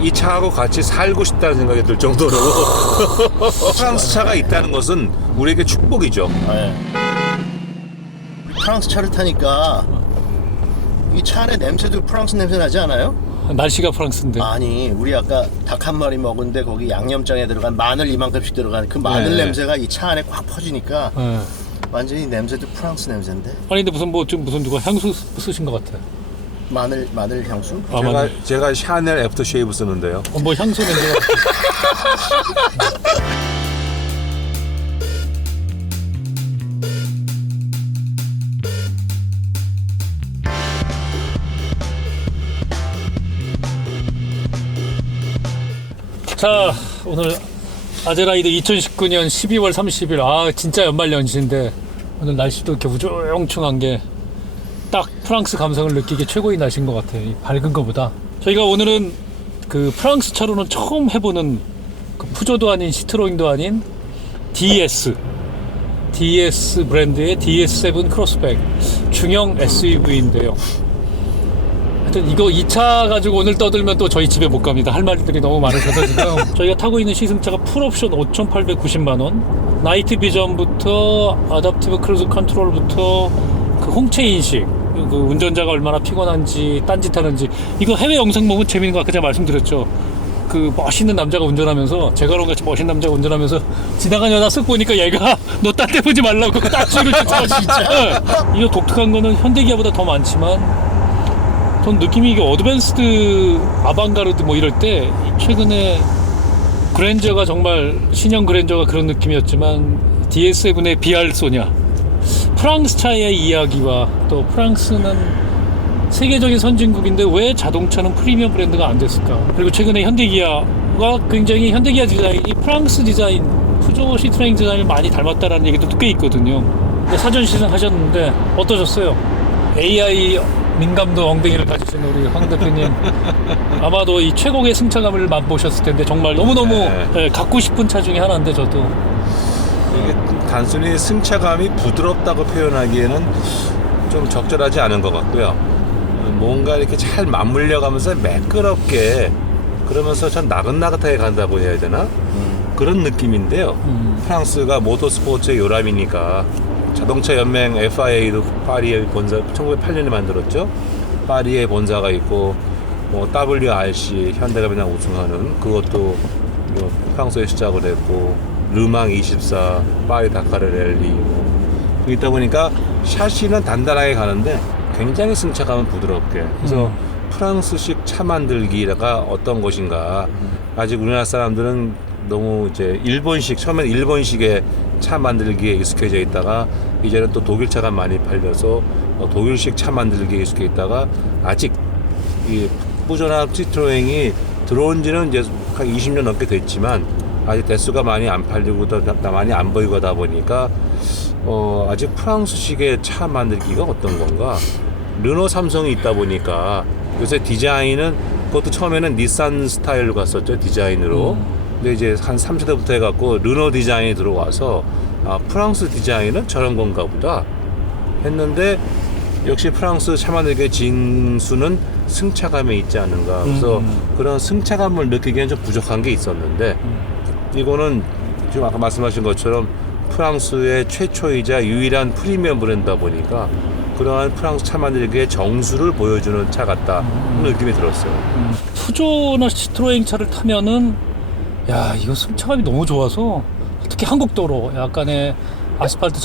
이 차하고 같이 살고 싶다는 생각이 들 정도로 프랑스 차가 있다는 것은 우리에게 축복이죠. 네. 프랑스 차를 타니까 이 차 안에 냄새도 프랑스 냄새 나지 않아요? 날씨가 프랑스인데. 아니 우리 아까 닭 한 마리 먹은데 거기 양념장에 들어간 마늘 이만큼씩 들어간 그 마늘 네. 냄새가 이 차 안에 꽉 퍼지니까 네. 완전히 냄새도 프랑스 냄새인데. 아니 근데 무슨 누가 향수 쓰신 것 같아. 마늘 향수? 아, 맞네. 제가 샤넬 애프터쉐이브 쓰는데요. 뭐 향수 냄새가. 자, 오늘 아제라이드 2019년 12월 30일. 아, 진짜 연말 연시인데 오늘 날씨도 이렇게 우중충한 게 딱 프랑스 감성을 느끼기 최고의 날씨인 것 같아요. 이 밝은 것보다. 저희가 오늘은 그 프랑스 차로는 처음 해보는 그 푸조도 아닌 시트로잉도 아닌 DS 브랜드의 DS7 크로스백 중형 SUV인데요. 하여튼 이 차 가지고 오늘 떠들면 또 저희 집에 못 갑니다. 할 말들이 너무 많으셔서 지금 저희가 타고 있는 시승차가 풀옵션 5,890만원, 나이트 비전부터 아답티브 크루즈 컨트롤부터 그 홍채 인식, 그 운전자가 얼마나 피곤한지 딴짓하는지, 이거 해외 영상 보면 재밌는 거 아까 제가 말씀드렸죠. 그 멋있는 남자가 운전하면서, 제가롱같이 멋있는 남자가 운전하면서 지나가는 여자 쓱 보니까 얘가 너 딴 데 보지 말라고 따지를 진짜. 이거 독특한 거는 현대기아보다 더 많지만 전 느낌이 이게 어드밴스드 아방가르드 뭐 이럴 때 최근에 그랜저가 정말 신형 그랜저가 그런 느낌이었지만 DS7의 BR 소냐, 프랑스 차의 이야기와 또 프랑스는 세계적인 선진국인데 왜 자동차는 프리미엄 브랜드가 안 됐을까? 그리고 최근에 현대기아가 굉장히 현대기아 디자인이 프랑스 디자인, 푸조 시트로잉 디자인을 많이 닮았다라는 얘기도 꽤 있거든요. 사전 시승하셨는데 어떠셨어요? AI 민감도 엉덩이를 가지신 우리 황 대표님 아마도 이 최고의 승차감을 맛보셨을 텐데 정말 너무너무 네. 갖고 싶은 차 중에 하나인데 저도 이게 단순히 승차감이 부드럽다고 표현하기에는 좀 적절하지 않은 것 같고요. 뭔가 이렇게 잘 맞물려가면서 매끄럽게, 그러면서 전 나긋나긋하게 간다고 해야 되나? 그런 느낌인데요. 프랑스가 모터스포츠의 요람이니까 자동차 연맹 FIA도 파리의 본사 1908년에 만들었죠. 파리의 본사가 있고 뭐 WRC 현대가 그냥 우승하는 그것도 프랑스에 시작을 했고, 르망 24, 파리 다카르 랠리 있다 보니까 샤시는 단단하게 가는데 굉장히 승차감은 부드럽게. 그래서 프랑스식 차 만들기가 어떤 것인가. 아직 우리나라 사람들은 너무 이제 일본식, 처음엔 일본식의 차 만들기에 익숙해져 있다가 이제는 또 독일 차가 많이 팔려서 독일식 차 만들기에 익숙해 있다가, 아직 이 푸조나 시트로잉이 들어온 지는 이제 한 20년 넘게 됐지만 아직 대수가 많이 안 팔리고 많이 안 보이고 하다 보니까 아직 프랑스식의 차 만들기가 어떤 건가. 르노 삼성이 있다 보니까 요새 디자인은, 그것도 처음에는 닛산 스타일로 갔었죠, 디자인으로. 근데 이제 한 3세대부터 해갖고 르노 디자인이 들어와서 프랑스 디자인은 저런 건가 보다 했는데, 역시 프랑스 차 만들기의 진수는 승차감에 있지 않은가. 그래서 그런 승차감을 느끼기에는 좀 부족한 게 있었는데, 이거는 지금 아까 말씀하신 것처럼 프랑스의 최초이자 유일한 프리미엄 브랜드다 보니까 그러한 프랑스 차 만들기의 정수를 보여주는 차 같다, 그런 느낌이 들었어요. 푸조나 시트로잉 차를 타면은 야, 이거 승차감이 너무 좋아서, 특히 한국 도로 약간의 아스팔트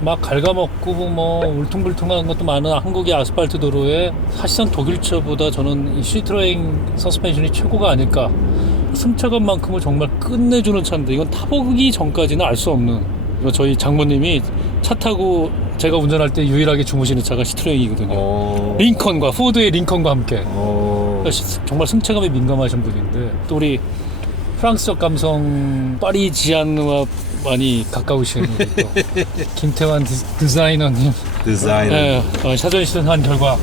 막 갉아먹고 뭐 울퉁불퉁한 것도 많은 한국의 아스팔트 도로에 사실상 독일차보다 저는 이 시트로잉 서스펜션이 최고가 아닐까. 승차감만큼은 정말 끝내주는 차인데 이건 타보기 전까지는 알 수 없는. 저희 장모님이 차 타고 제가 운전할 때 유일하게 주무시는 차가 시트로잉이거든요. 링컨과 포드의 링컨과 함께. 정말 승차감에 민감하신 분인데, 또 우리 프랑스적 감성 파리지안과 많이 가까우신 우리 또 김태환 디자이너님. 네, 사전 시승한 결과.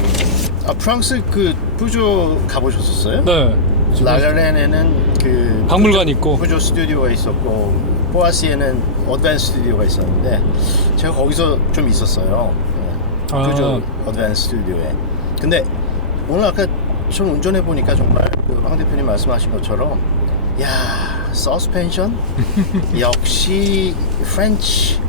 프랑스 그 푸조 가보셨었어요? 네. 라가렌에는 그 박물관 있고 푸조 스튜디오가 있었고, 포아시에는 어드밴스 스튜디오가 있었는데 제가 거기서 좀 있었어요. 푸조 어드밴스 스튜디오에. 근데 오늘 아까 전 운전해 보니까 정말 황 대표님 말씀하신 것처럼 야 서스펜션 역시 프렌치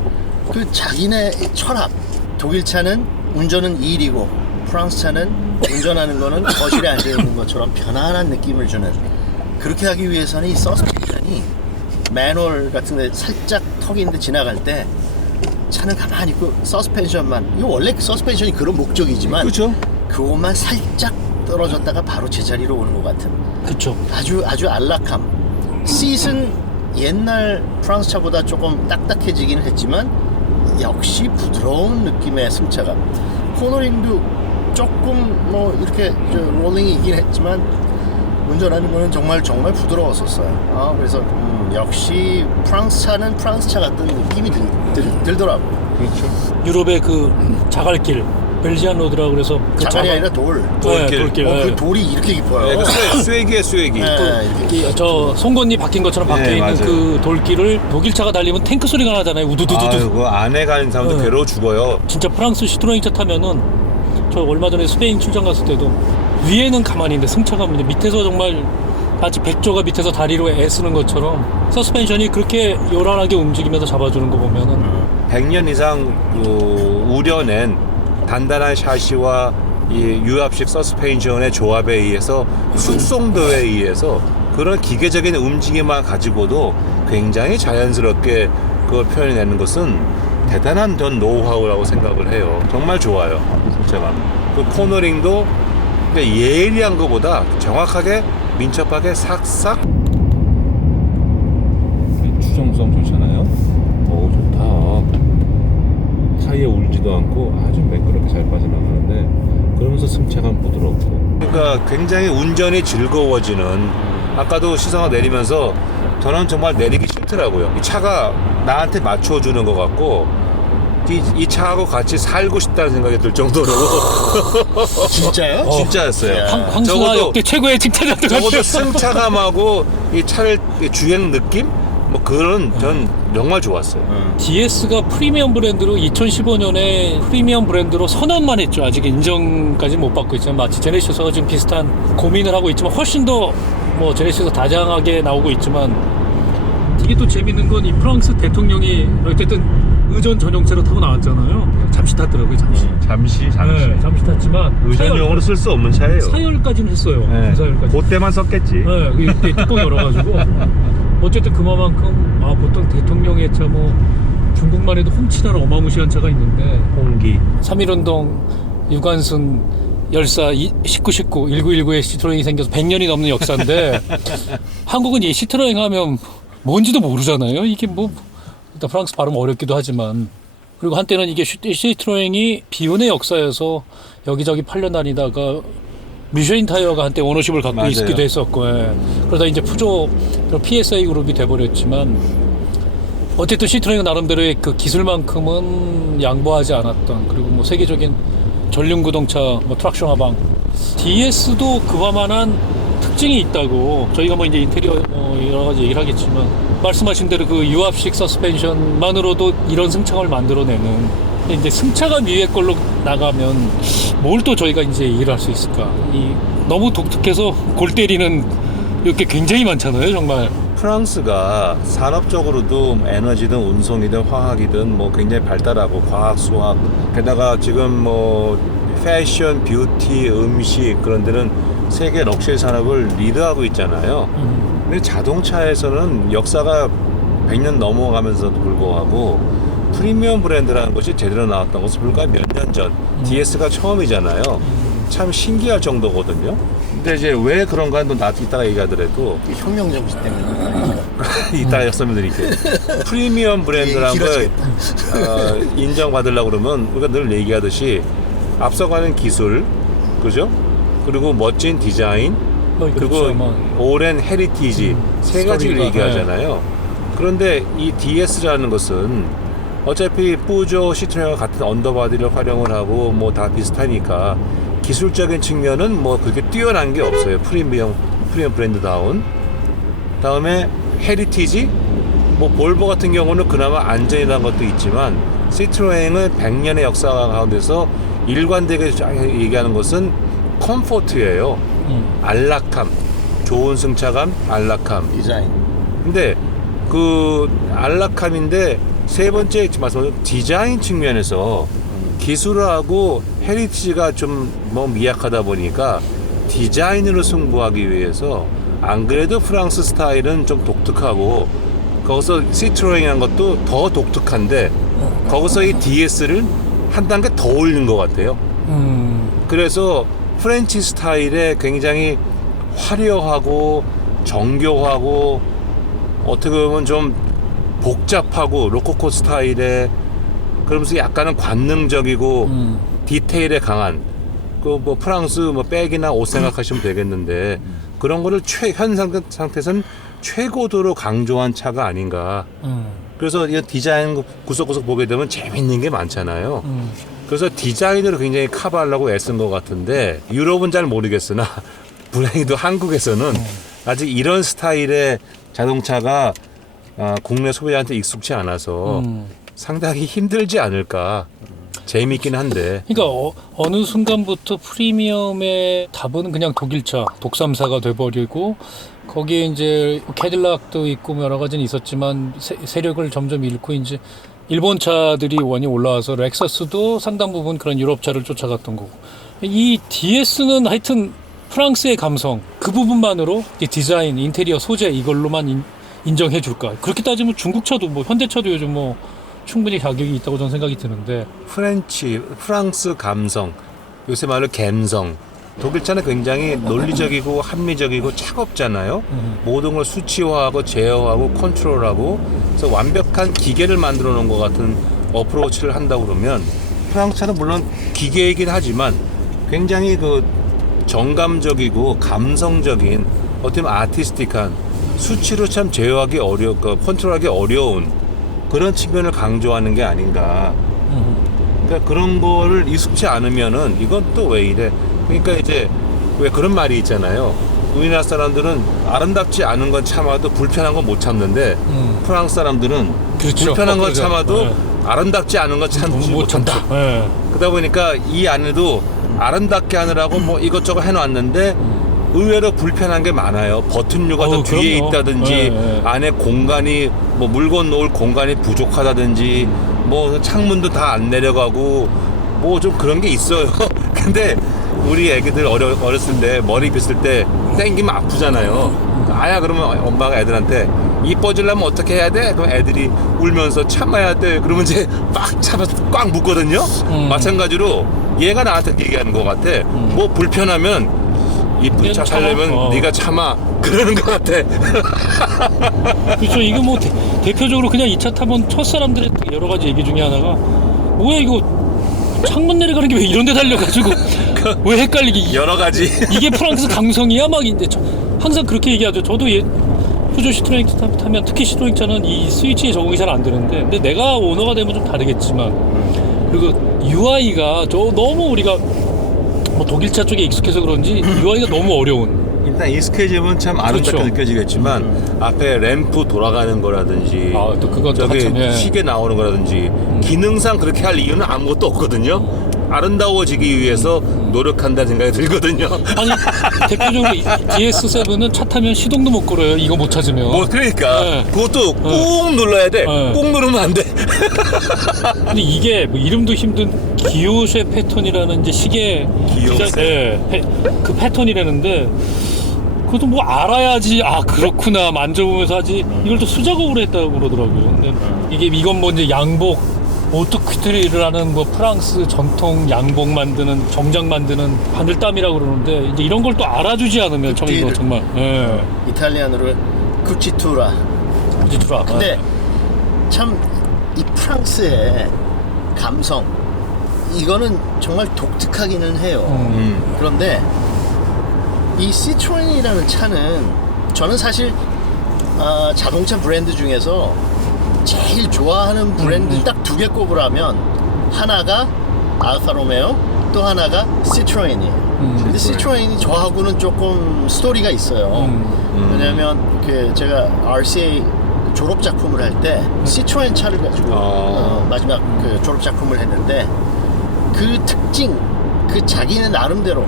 그 자기네 철학. 독일 차는 운전은 일이고 프랑스 차는 운전하는 거는 거실에 앉아 있는 것처럼 편안한 느낌을 주는. 그렇게 하기 위해서는 이 서스펜션이 매nu얼 같은데 살짝 턱이 있는데 지나갈 때 차는 가만히 있고 서스펜션만, 이거 원래 서스펜션이 그런 목적이지만 그렇죠. 그것만 살짝 떨어졌다가 바로 제자리로 오는 것 같은 그쵸. 아주 안락함. 시트는 옛날 프랑스 차보다 조금 딱딱해지긴 했지만 역시 부드러운 느낌의 승차감. 코너링도 조금 뭐 이렇게 롤링이 있긴 했지만 운전하는 거는 정말 부드러웠었어요. 그래서 역시 프랑스 차는 프랑스 차 같은 느낌이 들더라고요. 그렇죠. 유럽의 그 자갈길, 벨지안 로드라고 그래서 그 자갈이 아니라 돌. 돌길. 돌길. 그 돌이 이렇게 깊어요. 네, 그 쇠기에 쇠기. 이렇게 저 송곳니 박힌 것처럼 박혀 네, 있는 맞아요. 그 돌길을 독일 차가 달리면 탱크 소리가 나잖아요. 우두두두두. 아이고, 안에 가는 사람도 네. 괴로워 죽어요. 진짜 프랑스 시트로잉 차 타면은 저 얼마 전에 스페인 출장 갔을 때도 위에는 가만히 있는데 승차감은 밑에서 정말 마치 백조가 밑에서 다리로 애쓰는 것처럼 서스펜션이 그렇게 요란하게 움직이면서 잡아주는 거 보면은 100년 이상 우려낸 단단한 샤시와 이 유압식 서스펜션의 조합에 의해서 숙성도에 의해서 그런 기계적인 움직임만 가지고도 굉장히 자연스럽게 그걸 표현해내는 것은 대단한 전 노하우라고 생각을 해요. 정말 좋아요. 진짜가. 그 코너링도 예리한 것보다 정확하게 민첩하게 싹싹. 추정성 좋잖아요. 오, 좋다. 타이어 울지도 않고 아주 매끄럽게 잘 빠져나가는데 그러면서 승차감 부드럽고. 그러니까 굉장히 운전이 즐거워지는. 아까도 시선가 내리면서 저는 정말 내리기 싫더라고요. 이 차가 나한테 맞춰주는 것 같고 이 차하고 같이 살고 싶다는 생각이 들 정도로. 진짜요? 진짜였어요. 황수가 역대 최고의 칭찬이었던 것 적어도 같아요. 승차감하고 이 차를 주행 느낌? 뭐 그런 전 정말 좋았어요. DS가 프리미엄 브랜드로 2015년에 프리미엄 브랜드로 선언만 했죠. 아직 인정까지 못 받고 있지만 마치 제네시스가 지금 비슷한 고민을 하고 있지만 훨씬 더 뭐 제네시스가 다장하게 나오고 있지만 이게 또 재밌는 건 이 프랑스 대통령이 어쨌든 의전 전용차로 타고 나왔잖아요. 잠시 탔더라고요. 잠시. 잠시 네, 잠시 탔지만 의전용으로 쓸 수 없는 차예요. 사열까지는 했어요. 사열까지. 그때만 썼겠지. 네, 이때 뚜껑 열어가지고 어쨌든 그만큼 보통 대통령의 차 뭐 중국만 해도 홈치라는 어마무시한 차가 있는데 홍기. 3.1운동 유관순 열사 1919 1919에 시트로잉이 생겨서 100년이 넘는 역사인데 한국은 이 시트로잉 하면 뭔지도 모르잖아요. 이게 뭐 일단 프랑스 발음 어렵기도 하지만 그리고 한때는 이게 시트로잉이 비운의 역사여서 여기저기 팔려 다니다가 미쉐린 타이어가 한때 오너십을 갖고 맞아요. 있기도 했었고 그러다 이제 푸조 PSA 그룹이 돼버렸지만 어쨌든 시트로잉은 나름대로의 그 기술만큼은 양보하지 않았던 그리고 뭐 세계적인 전륜구동차 뭐 트락션 하방 DS도 그와 만한 특징이 있다고 저희가 뭐 이제 인테리어 여러 가지 얘기를 하겠지만 말씀하신 대로 그 유압식 서스펜션만으로도 이런 승차감을 만들어내는 이제 승차감 위에 걸로 나가면 뭘 또 저희가 이제 얘기를 할 수 있을까 너무 독특해서 골 때리는 이렇게 굉장히 많잖아요 정말. 프랑스가 산업적으로도 에너지든 운송이든 화학이든 뭐 굉장히 발달하고 과학 수학 게다가 지금 뭐 패션 뷰티 음식 그런 데는 세계 럭셔리 산업을 리드하고 있잖아요. 근데 자동차에서는 역사가 100년 넘어가면서도 불구하고 프리미엄 브랜드라는 것이 제대로 나왔던 것은 불과 몇 년 전 DS가 처음이잖아요. 참 신기할 정도거든요. 근데 이제 왜 그런가 는 이따가 얘기하더라도 혁명 정신 때문에. 이따가 설명드릴게요. 프리미엄 브랜드라는 걸 인정받으려고 그러면 우리가 늘 얘기하듯이 앞서가는 기술, 그죠? 그리고 멋진 디자인, 그리고 오랜 헤리티지 세 가지를 얘기하잖아요. 그런데 이 DS라는 것은 어차피 뿌조 시트로잉과 같은 언더바디를 활용을 하고 뭐 다 비슷하니까 기술적인 측면은 뭐 그렇게 뛰어난 게 없어요. 프리미엄 브랜드다운. 다음에 헤리티지, 뭐 볼보 같은 경우는 그나마 안전이라는 것도 있지만 시트로잉은 100년의 역사 가운데서 일관되게 얘기하는 것은 컴포트예요. 안락함, 좋은 승차감, 안락함. 디자인. 근데 그 안락함인데 세 번째 말씀드린 디자인 측면에서 기술하고 헤리티지가 좀 뭐 미약하다 보니까 디자인으로 승부하기 위해서 안 그래도 프랑스 스타일은 좀 독특하고 거기서 시트로잉이라는 것도 더 독특한데 거기서 이 DS를 한 단계 더 올린 것 같아요. 그래서 프렌치 스타일에 굉장히 화려하고 정교하고 어떻게 보면 좀 복잡하고 로코코 스타일에 그러면서 약간은 관능적이고 디테일에 강한 그 뭐 프랑스 뭐 백이나 옷 생각하시면 되겠는데 그런 거를 현 상태에서는 최고도로 강조한 차가 아닌가. 그래서 이 디자인 구석구석 보게 되면 재밌는 게 많잖아요. 그래서 디자인으로 굉장히 커버하려고 애쓴 것 같은데 유럽은 잘 모르겠으나 불행히도 한국에서는 아직 이런 스타일의 자동차가 국내 소비자한테 익숙치 않아서 상당히 힘들지 않을까. 재미있긴 한데. 그러니까 어느 순간부터 프리미엄의 답은 그냥 독일차, 독삼사가 돼버리고 거기에 이제 캐딜락도 있고 여러 가지는 있었지만 세력을 점점 잃고 이제 일본 차들이 많이 올라와서 렉서스도 상당 부분 그런 유럽차를 쫓아갔던 거고 이 DS는 하여튼 프랑스의 감성 그 부분만으로 디자인, 인테리어, 소재 이걸로만 인정해 줄까? 그렇게 따지면 중국차도 뭐 현대차도 요즘 뭐 충분히 가격이 있다고 저는 생각이 드는데 프랑스 감성, 요새 말로 갬성. 독일차는 굉장히 논리적이고 합리적이고 차갑잖아요. 모든 걸 수치화하고 제어하고 컨트롤하고 그래서 완벽한 기계를 만들어 놓은 것 같은 어프로치를 한다고 그러면 프랑스차는 물론 기계이긴 하지만 굉장히 그 정감적이고 감성적인 어떻게 보면 아티스틱한 수치로 참 제어하기 컨트롤하기 어려운 그런 측면을 강조하는 게 아닌가. 그러니까 그런 거를 익숙치 않으면은 이건 또 왜 이래. 그러니까 이제 왜 그런 말이 있잖아요. 우리나라 사람들은 아름답지 않은 건 참아도 불편한 건 못 참는데 프랑스 사람들은 그렇죠. 불편한 건 참아도 네. 아름답지 않은 건 참지 못 못한다. 참죠. 네. 그러다 보니까 이 안에도 아름답게 하느라고 뭐 이것저것 해놨는데 의외로 불편한 게 많아요. 버튼류가 더 뒤에 그럼요. 있다든지 네. 안에 공간이 뭐 물건 놓을 공간이 부족하다든지 뭐 창문도 다 안 내려가고 뭐 좀 그런 게 있어요. 근데 우리 애기들 어렸을 때 머리 빗을 때 땡기면 아프잖아요. 아야 그러면 엄마가 애들한테 이뻐지려면 어떻게 해야 돼? 그럼 애들이 울면서 참아야 돼. 그러면 이제 빡 잡아서 꽉 묶거든요. 마찬가지로 얘가 나한테 얘기하는 것 같아. 뭐 불편하면 이쁜 차 살려면 네가 참아 그러는 것 같아. 그렇죠. 이거 뭐 대표적으로 그냥 이 차 타본 첫 사람들의 여러 가지 얘기 중에 하나가 뭐야 이거 창문 내려가는 게 왜 이런 데 달려가지고 왜 헷갈리게 여러 가지. 이게 프랑스 감성이야 막 이제 항상 그렇게 얘기하죠. 저도 푸조 시트로잉 타면 특히 시트로잉 차는 이 스위치에 적응이 잘 안 되는데 근데 내가 오너가 되면 좀 다르겠지만 그리고 UI가 너무 우리가 뭐 독일차 쪽에 익숙해서 그런지 UI가 너무 어려운 일단 익숙해지면 참 아름답게 그렇죠. 느껴지겠지만 앞에 램프 돌아가는 거라든지 또 그건 또 저기 한참, 예. 시계 나오는 거라든지 기능상 그렇게 할 이유는 아무것도 없거든요. 아름다워지기 위해서 노력한다는 생각이 들거든요. 아니 대표적으로 DS7은 차 타면 시동도 못 걸어요. 이거 못 찾으면. 뭐 그러니까 네. 그것도 꼭 눌러야 돼. 네. 꼭 누르면 안 돼. 근데 이게 뭐 이름도 힘든 기요쉐 패턴이라는 이제 시계 기요쉐. 그 패턴이라는데 그것도 뭐 알아야지 그렇구나 만져보면서 하지 이걸 또 수작업으로 했다고 그러더라고요. 근데 이건 뭐 이제 양복 오토퀴트리를 하는 뭐 프랑스 전통 양복 만드는 정장 만드는 바늘땀이라고 그러는데 이제 이런 걸 또 알아주지 않으면 이거 정말 이탈리안으로 쿠치투라. 그치투라. 근데 참 이 프랑스의 감성 이거는 정말 독특하기는 해요. 그런데 이 시트로엔이라는 차는 저는 사실 자동차 브랜드 중에서 제일 좋아하는 브랜드 딱 두 개 꼽으라면 하나가 알파 로메오 또 하나가 시트로엔이에요. 근데 시트로엔이 저하고는 조금 스토리가 있어요. 왜냐면 그 제가 RCA 졸업 작품을 할 때 시트로엔 차를 가지고 마지막 그 졸업 작품을 했는데 그 특징 그 자기는 나름대로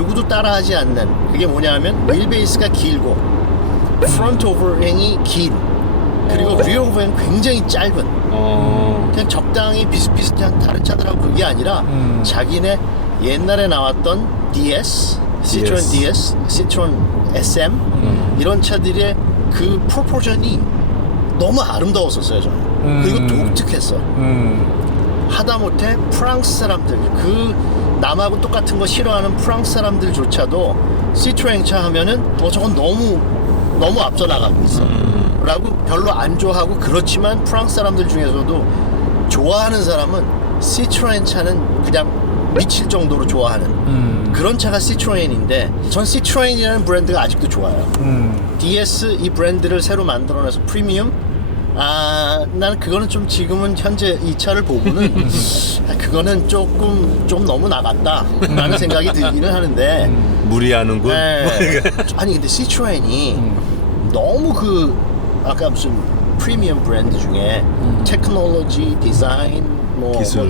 누구도 따라하지 않는 그게 뭐냐면 휠베이스가 길고 프론트 오버행이 긴 그리고 리어 오버행 굉장히 짧은 그냥 적당히 비슷비슷한 다른 차들하고 그게 아니라 자기네 옛날에 나왔던 DS, 시트로엔 DS, 시트로엔 SM 이런 차들의 그 프로포션이 너무 아름다웠었어요 저는. 그리고 독특했어. 하다못해 프랑스 사람들 그 남하고 똑같은 거 싫어하는 프랑스 사람들조차도 시트로엔 차 하면은 저건 너무 앞서 나가고 있어 라고 별로 안 좋아하고 그렇지만 프랑스 사람들 중에서도 좋아하는 사람은 시트로엔 차는 그냥 미칠 정도로 좋아하는 그런 차가 시트로엔인데 전 시트로엔이라는 브랜드가 아직도 좋아요. DS 이 브랜드를 새로 만들어내서 프리미엄 나는 그거는 좀 지금은 현재 이 차를 보고는 그거는 조금 좀 너무 나갔다 라는 생각이 들기는 하는데 무리하는군. 네. 아니 근데 시트로엔이 너무 그 아까 무슨 프리미엄 브랜드 중에 테크놀로지, 디자인,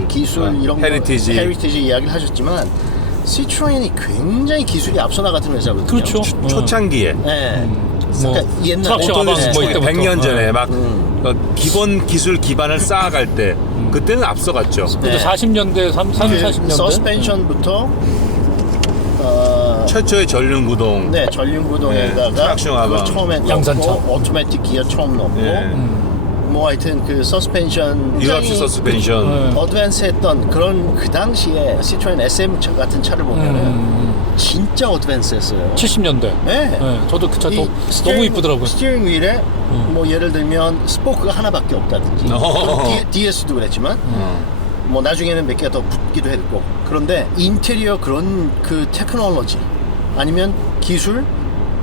기술 이런 헤리티지 이야기를 하셨지만 시트로엔이 굉장히 기술이 앞서 나갔던 회사거든요. 그렇죠. 초창기에. 네. 뭐 그러니까 옛날 트럭시 아방스 뭐 이때부터. 100년 전에 막 기본 기술 기반을 쌓아갈 때 그때는 앞서갔죠. 그때 40년대, 40년대. 서스펜션부터 최초의 전륜구동. 네, 전륜구동에다가 트랙션 아방. 처음에 양산차. 넣고 오토매틱 기어 처음 넣고 뭐 하여튼 그 서스펜션 유압식 서스펜션. 어드밴스했던 그런 그 당시에 시트로엔 SM 차 같은 차를 보면은 진짜 어드밴스했어요. 70년대. 네. 네, 저도 그 차 이 너무 이쁘더라고요. 스티어링 휠에 뭐 예를 들면 스포크가 하나밖에 없다든지 DS도 그랬지만 뭐 나중에는 몇 개 더 붙기도 했고 그런데 인테리어 그런 그 테크놀로지 아니면 기술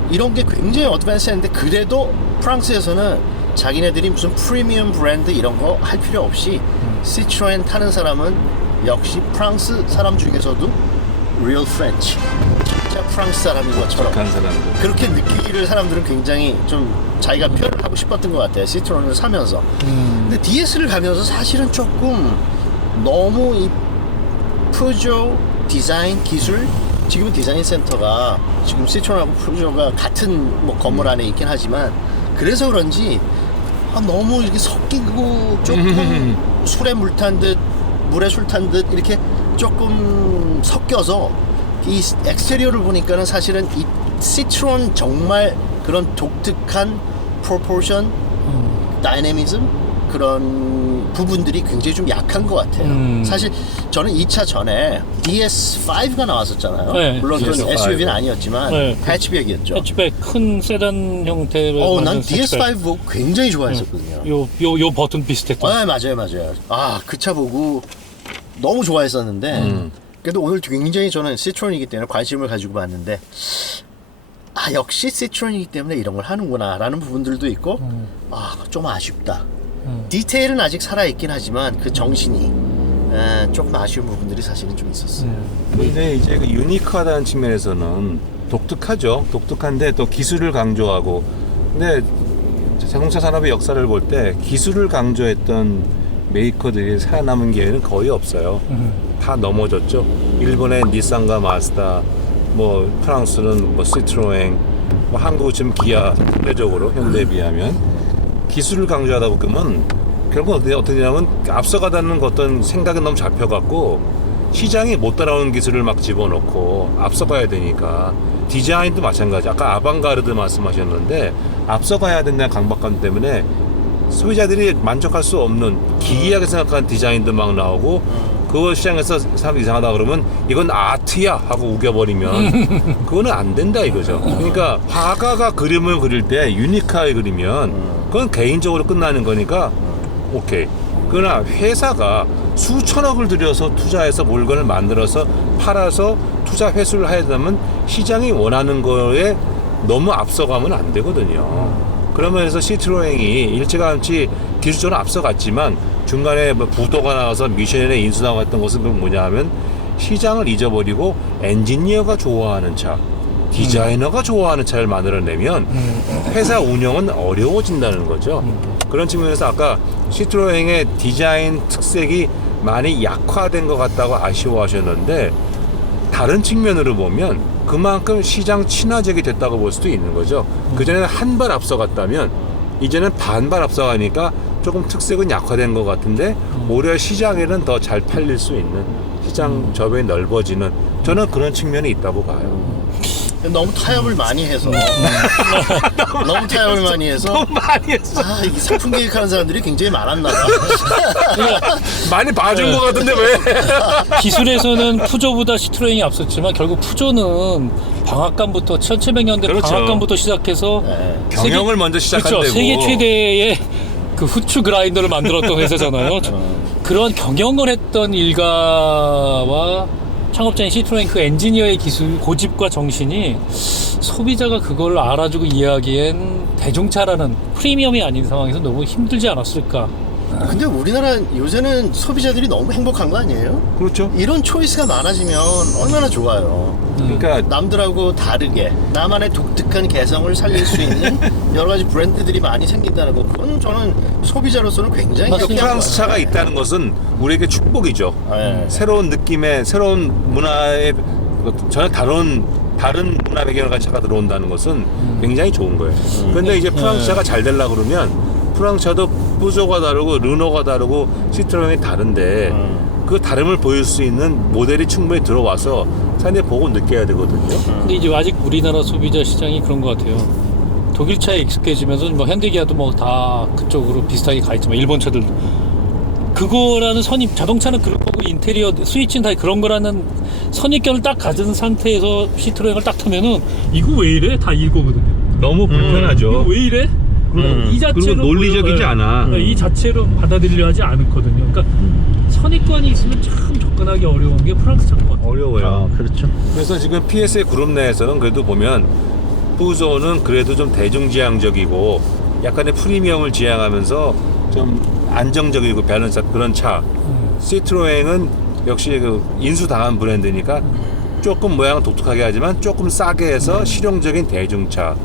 이런 게 굉장히 어드밴스했는데 그래도 프랑스에서는 자기네들이 무슨 프리미엄 브랜드 이런 거 할 필요 없이 시트로엔 타는 사람은 역시 프랑스 사람 중에서도 real French 진짜 프랑스 사람인 것처럼 간 사람들. 그렇게 느끼기를 사람들은 굉장히 좀 자기가 표현을 하고 싶었던 것 같아요. 시트로엔을 사면서. 근데 DS를 가면서 사실은 조금 너무 이 푸조 디자인 기술 지금은 디자인 센터가 지금 시트로엔하고 푸조가 같은 뭐 건물 안에 있긴 하지만 그래서 그런지 너무 이렇게 섞이고 조금 술에 물 탄 듯 물에 술 탄 듯 이렇게 조금 섞여서 이 엑스테리어를 보니까는 사실은 이 시트로엔 정말 그런 독특한 프로포션, 다이내미즘 그런 부분들이 굉장히 좀 약한 것 같아요. 사실 저는 2차 전에 DS5가 나왔었잖아요. 네, 물론 그건 DS5. SUV는 아니었지만 네. 해치백이었죠. 해치백 큰 세단 형태를 난 만든 해치백. DS5 보고 굉장히 좋아했었거든요. 요 버튼 비슷했던. 맞아요. 그 차 보고 너무 좋아했었는데 그래도 오늘 굉장히 저는 시트로엔이기 때문에 관심을 가지고 봤는데 역시 시트로엔이기 때문에 이런 걸 하는구나 라는 부분들도 있고 좀 아쉽다. 디테일은 아직 살아있긴 하지만 그 정신이 조금 아쉬운 부분들이 사실은 좀 있었어요. 근데 이제 그 유니크하다는 측면에서는 독특하죠. 독특한데 또 기술을 강조하고. 근데 자동차 산업의 역사를 볼 때 기술을 강조했던 메이커들이 살아남은 기회는 거의 없어요. 다 넘어졌죠. 일본의 닛산과 마스다, 뭐 프랑스는 뭐 시트로엔, 뭐 한국은 지금 기아 대적으로 현대에 비하면 기술을 강조하다 보면 결국 어떻게 되냐면 앞서가다는 어떤 생각은 너무 잡혀갖고 시장이 못 따라오는 기술을 막 집어넣고 앞서가야 되니까 디자인도 마찬가지. 아까 아방가르드 말씀하셨는데 앞서가야 된다는 강박감 때문에 소비자들이 만족할 수 없는 기이하게 생각하는 디자인도 막 나오고 그거 시장에서 사람들이 이상하다 그러면 이건 아트야 하고 우겨버리면 그거는 안 된다 이거죠. 그러니까 화가가 그림을 그릴 때 유니크하게 그리면 그건 개인적으로 끝나는 거니까 오케이. 그러나 회사가 수천억을 들여서 투자해서 물건을 만들어서 팔아서 투자 회수를 해야 되면 시장이 원하는 거에 너무 앞서가면 안 되거든요. 그러면서 시트로엔이 일찌감치 기술적으로 앞서갔지만 중간에 뭐 부도가 나와서 미쉐린에 인수당했던 것은 뭐냐 하면 시장을 잊어버리고 엔지니어가 좋아하는 차, 디자이너가 좋아하는 차를 만들어내면 회사 운영은 어려워진다는 거죠. 그런 측면에서 아까 시트로엔의 디자인 특색이 많이 약화된 것 같다고 아쉬워하셨는데 다른 측면으로 보면 그만큼 시장 친화적이 됐다고 볼 수도 있는 거죠. 그전에는 한 발 앞서갔다면 이제는 반발 앞서가니까 조금 특색은 약화된 것 같은데 오히려 시장에는 더 잘 팔릴 수 있는 시장 접이 넓어지는 저는 그런 측면이 있다고 봐요. 너무 타협을 많이 해서 너무 타협을 많이 해서 너무 많이 했어. 아, 이 상품 계획하는 사람들이 굉장히 많았나 봐. 많이 봐준 것 같은데 왜? 기술에서는 푸조보다 시트로행이 앞섰지만 결국 푸조는 방앗간부터 1700년대 그렇죠. 방앗간부터 시작해서 네. 경영을 먼저 시작한 그렇죠. 데고. 세계 최대의 그 후추 그라인더를 만들었던 회사잖아요. 그런 경영을 했던 일가와 창업자인 시트로엔 그 엔지니어의 기술 고집과 정신이 소비자가 그걸 알아주고 이해하기엔 대중차라는 프리미엄이 아닌 상황에서 너무 힘들지 않았을까. 근데 우리나라 요새는 소비자들이 너무 행복한 거 아니에요? 그렇죠. 이런 초이스가 많아지면 얼마나 좋아요. 그러니까 남들하고 다르게 나만의 독특한 개성을 살릴 수 있는 여러 가지 브랜드들이 많이 생긴다는 거, 그건 저는 소비자로서는 굉장히 맞습니다. 해피한 프랑스 차가 있다는 것은 우리에게 축복이죠. 네. 새로운 느낌의 새로운 문화의 전혀 다른 문화 배경을 가진 차가 들어온다는 것은 굉장히 좋은 거예요. 그런데 이제 프랑스 차가 잘 되려고 그러면 프랑스 차도 푸조가 다르고 르노가 다르고 시트로엔이 다른데 그 다름을 보일 수 있는 모델이 충분히 들어와서 사람들이 보고 느껴야 되거든요. 근데 이제 아직 우리나라 소비자 시장이 그런 것 같아요. 독일 차에 익숙해지면서 뭐 현대기아도 뭐 다 그쪽으로 비슷하게 가 있지만 일본 차들도 그거라는 선입, 자동차는 그런 거고 인테리어 스위치는 다 그런 거라는 선입견을 딱 가진 상태에서 시트로엔을 딱 타면은 이거 왜 이래? 다 이거거든요. 너무 이거 왜 이래? 이 자체로 그리고 논리적이지 보여요. 않아. 이 자체로 받아들이려 하지 않거든요. 그러니까 선입관이 있으면 참 접근하기 어려운 게 프랑스 차인 것 같아요. 어려워요. 그렇죠. 그래서 지금 PSA 그룹 내에서는 그래도 보면 푸조는 그래도 좀 대중지향적이고 약간의 프리미엄을 지향하면서 좀 안정적이고 밸런스 그런 차. 시트로엔은 역시 그 인수당한 브랜드니까 조금 모양은 독특하게 하지만 조금 싸게 해서 실용적인 대중차.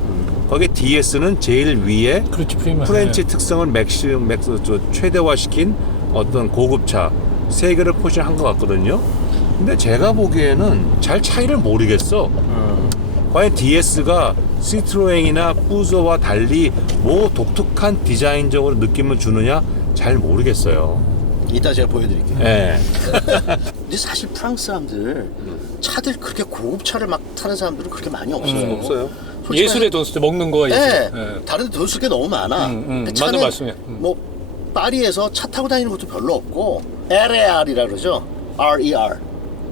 거기에 DS는 제일 위에 그렇지, 프리미엄. 프렌치 특성을 맥스 최대화시킨 어떤 고급차 세 개를 포진한 것 같거든요. 근데 제가 보기에는 잘 차이를 모르겠어. 과연 DS가 시트로엔이나 푸조와 달리 뭐 독특한 디자인적으로 느낌을 주느냐 잘 모르겠어요. 이따 제가 보여드릴게요. 예. 근데 사실 프랑스 사람들 차들 그렇게 고급 차를 막 타는 사람들은 그렇게 많이 없어요. 없어요. 솔직히 예술의 돈 쓸 때 먹는 거와 네. 예술. 예. 다른 데 돈 쓸 게 너무 많아. 근데 맞는 말씀이에요. 뭐 파리에서 차 타고 다니는 것도 별로 없고 RER이라 그러죠. RER.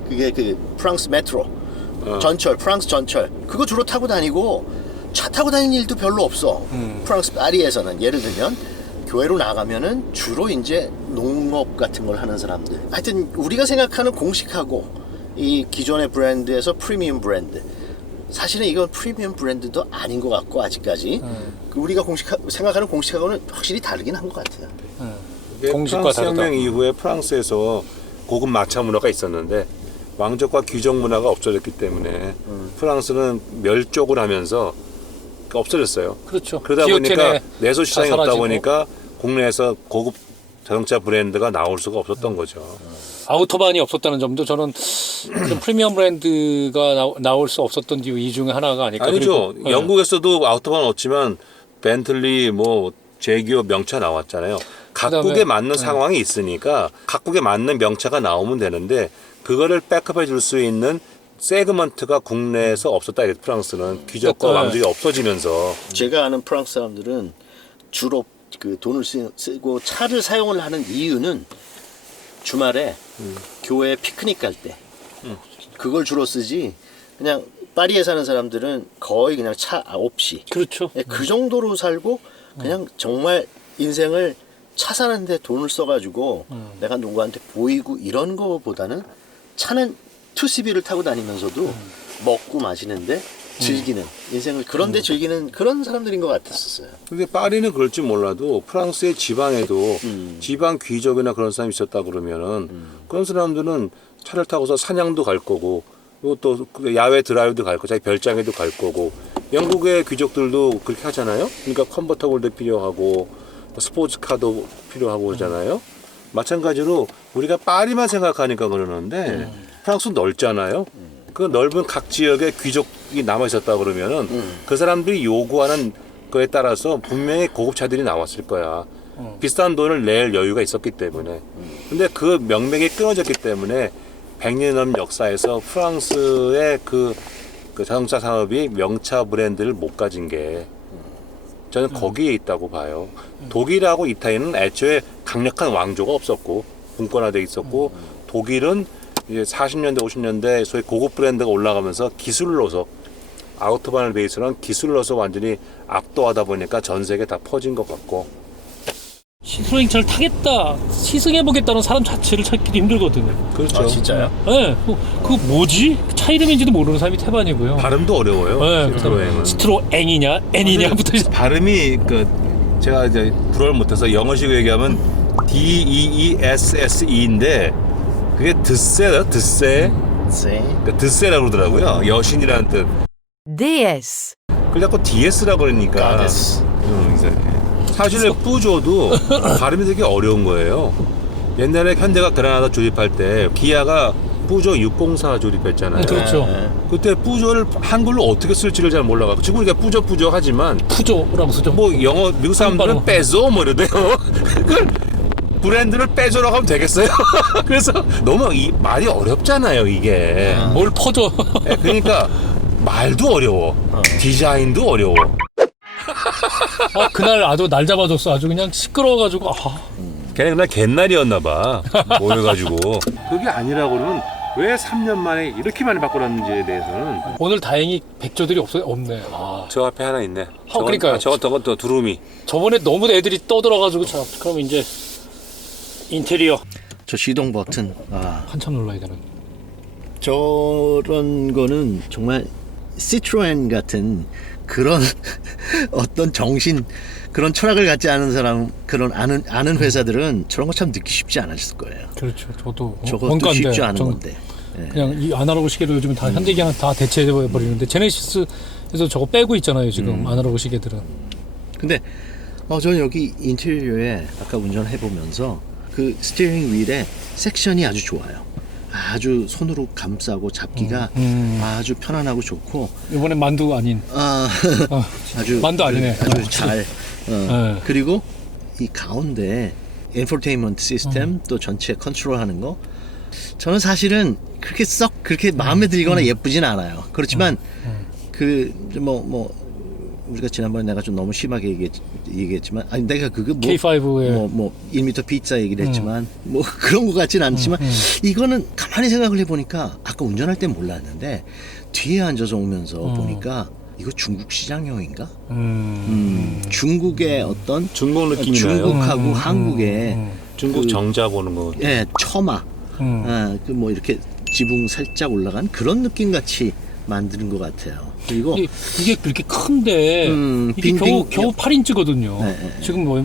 그게 그 프랑스 메트로. 전철, 프랑스 전철. 그거 주로 타고 다니고 차 타고 다니는 일도 별로 없어. 프랑스 파리에서는 예를 들면 교회로 나가면은 주로 이제 농업 같은 걸 하는 사람들. 하여튼 우리가 생각하는 공식하고 이 기존의 브랜드에서 프리미엄 브랜드. 사실은 이건 프리미엄 브랜드도 아닌 것 같고 아직까지 그 우리가 생각하는 공식하고는 확실히 다르긴 한 것 같아요. 공식과 프랑스 다르다. 혁명 이후에 프랑스에서 고급 마차 문화가 있었는데 왕족과 귀족 문화가 없어졌기 때문에 프랑스는 멸족을 하면서 없어졌어요. 그렇죠. 그러다 기어텐에 보니까 내수 시장이 다 없다 사라지고. 보니까 국내에서 고급 자동차 브랜드가 나올 수가 없었던 거죠. 아우토반이 없었다는 점도 저는 좀 프리미엄 브랜드가 나올 수 없었던 이유 중에 하나가 아닐까. 아니죠. 그리고, 영국에서도 아우토반 없지만 벤틀리 뭐 제기업 명차 나왔잖아요. 각국에 그다음에, 맞는 상황이 있으니까 각국에 맞는 명차가 나오면 되는데 그거를 백업해 줄 수 있는 세그먼트가 국내에서 없었다. 프랑스는 귀족과 네. 왕족이 없어지면서 제가 아는 프랑스 사람들은 주로 그 돈을 쓰고 차를 사용을 하는 이유는 주말에 교회 피크닉 갈 때 그걸 주로 쓰지. 그냥 파리에 사는 사람들은 거의 그냥 차 없이 그렇죠. 그 정도로 살고 그냥 정말 인생을 차 사는데 돈을 써가지고 내가 누구한테 보이고 이런 거보다는 차는 투시비를 타고 다니면서도 먹고 마시는데 즐기는 인생을 그런데 즐기는 그런 사람들인 것 같았었어요. 근데 파리는 그럴지 몰라도 프랑스의 지방에도 지방 귀족이나 그런 사람이 있었다 그러면은 그런 사람들은 차를 타고서 사냥도 갈 거고 그리고 또 야외 드라이브도 갈 거고 자기 별장에도 갈 거고 영국의 귀족들도 그렇게 하잖아요. 그러니까 컨버터블도 필요하고 스포츠카도 필요하고 그러잖아요. 마찬가지로 우리가 파리만 생각하니까 그러는데 프랑스는 넓잖아요. 그 넓은 각 지역에 귀족이 남아 있었다 그러면은 그 사람들이 요구하는 거에 따라서 분명히 고급차들이 나왔을 거야. 비싼 돈을 낼 여유가 있었기 때문에. 근데 그 명맥이 끊어졌기 때문에 100년 넘는 역사에서 프랑스의 그 자동차 산업이 명차 브랜드를 못 가진 게 저는 거기에 있다고 봐요. 독일하고 이탈리아는 애초에 강력한 왕조가 없었고 분권화돼 있었고 독일은 이제 40년대 50년대 소위 고급 브랜드가 올라가면서 기술로서 아우토반을 베이스로 한 기술로서 완전히 압도하다 보니까 전 세계에 다 퍼진 것 같고. 시스로잉차를 타겠다, 시승해보겠다는 사람 자체를 찾기도 힘들거든요. 그렇죠. 아, 진짜요? 네, 그 뭐지? 차 이름인지도 모르는 사람이 태반이고요. 발음도 어려워요. 네, 시트로행은. 스트로앵이냐, N이냐부터 시작. 발음이 제가 이제 불어를 못해서 영어식으로 얘기하면 DEESSE인데 그게 드세요, 드세. 세. 그러니까 드세라고 그러더라고요. 여신이라는 뜻. DS. 그걸 자꾸 DS라고 그러니까. 가데스. 이상해. 사실 뿌조도 발음이 되게 어려운 거예요. 옛날에 현대가 그라나다 조립할 때 기아가 뿌조 604 조립했잖아요. 그렇죠. 그때 뿌조를 한글로 어떻게 쓸지를 잘 몰라가지고 지금 우리가 뿌조 하지만 푸조라고 쓰죠. 뭐 영어 미국 사람들은 한바로. 빼줘 뭐 이러대요. 그걸 브랜드를 빼줘라고 하면 되겠어요. 그래서 너무 말이 어렵잖아요 이게. 뭘 퍼줘? 네, 그러니까 말도 어려워. 디자인도 어려워. 그날 아주 날 잡아줬어. 아주 그냥 시끄러워가지고 걔네 그날 갯날이었나 봐. 모여가지고. 그게 아니라고는 왜 3년 만에 이렇게 많이 바꿔놨는지에 대해서는 오늘 다행히 백조들이 없네. 저 앞에 하나 있네. 그러니까요. 저건 또 두루미. 저번에 너무 애들이 떠들어가지고 자, 그럼 이제 인테리어 저 시동 버튼. 한참 눌러야 되는. 저런 거는 정말 시트로엔 같은 그런 어떤 정신 그런 철학을 갖지 않은 사람 그런 아는 회사들은 저런 거 참 듣기 쉽지 않았을 거예요. 그렇죠. 저도 저것도 원가인데 쉽지 않은 저는 건데. 예. 그냥 이 아날로그 시계를 요즘 다 현대기랑 다 대체해 버리는데 제네시스에서 저거 빼고 있잖아요 지금 아날로그 시계들은. 근데 저는 여기 인테리어에 아까 운전해 보면서 그 스티어링 휠에 섹션이 아주 좋아요. 아주 손으로 감싸고 잡기가 아주 편안하고 좋고 이번엔 만두 아닌. 아주 만두 아니네. 아주 잘 네. 그리고 이 가운데 인포테인먼트 시스템 또 전체 컨트롤하는 거 저는 사실은 그렇게 마음에 들거나 예쁘진 않아요. 그렇지만 뭐 우리가 지난번에 내가 좀 너무 심하게 얘기했지만 아니 내가 그거 K5에 뭐 1m 피자 얘기를 했지만 뭐 그런 것 같진 않지만 이거는 가만히 생각을 해보니까 아까 운전할 땐 몰랐는데 뒤에 앉아서 오면서 보니까 이거 중국 시장용인가? 중국의 어떤 중국 느낌이 나요. 중국하고 한국의 중국 그, 정자 보는 거. 예, 처마 그 뭐 이렇게 지붕 살짝 올라간 그런 느낌 같이 만드는 것 같아요. 그리고 이게 그렇게 큰데 이게 겨우 8인치거든요. 네. 지금 뭐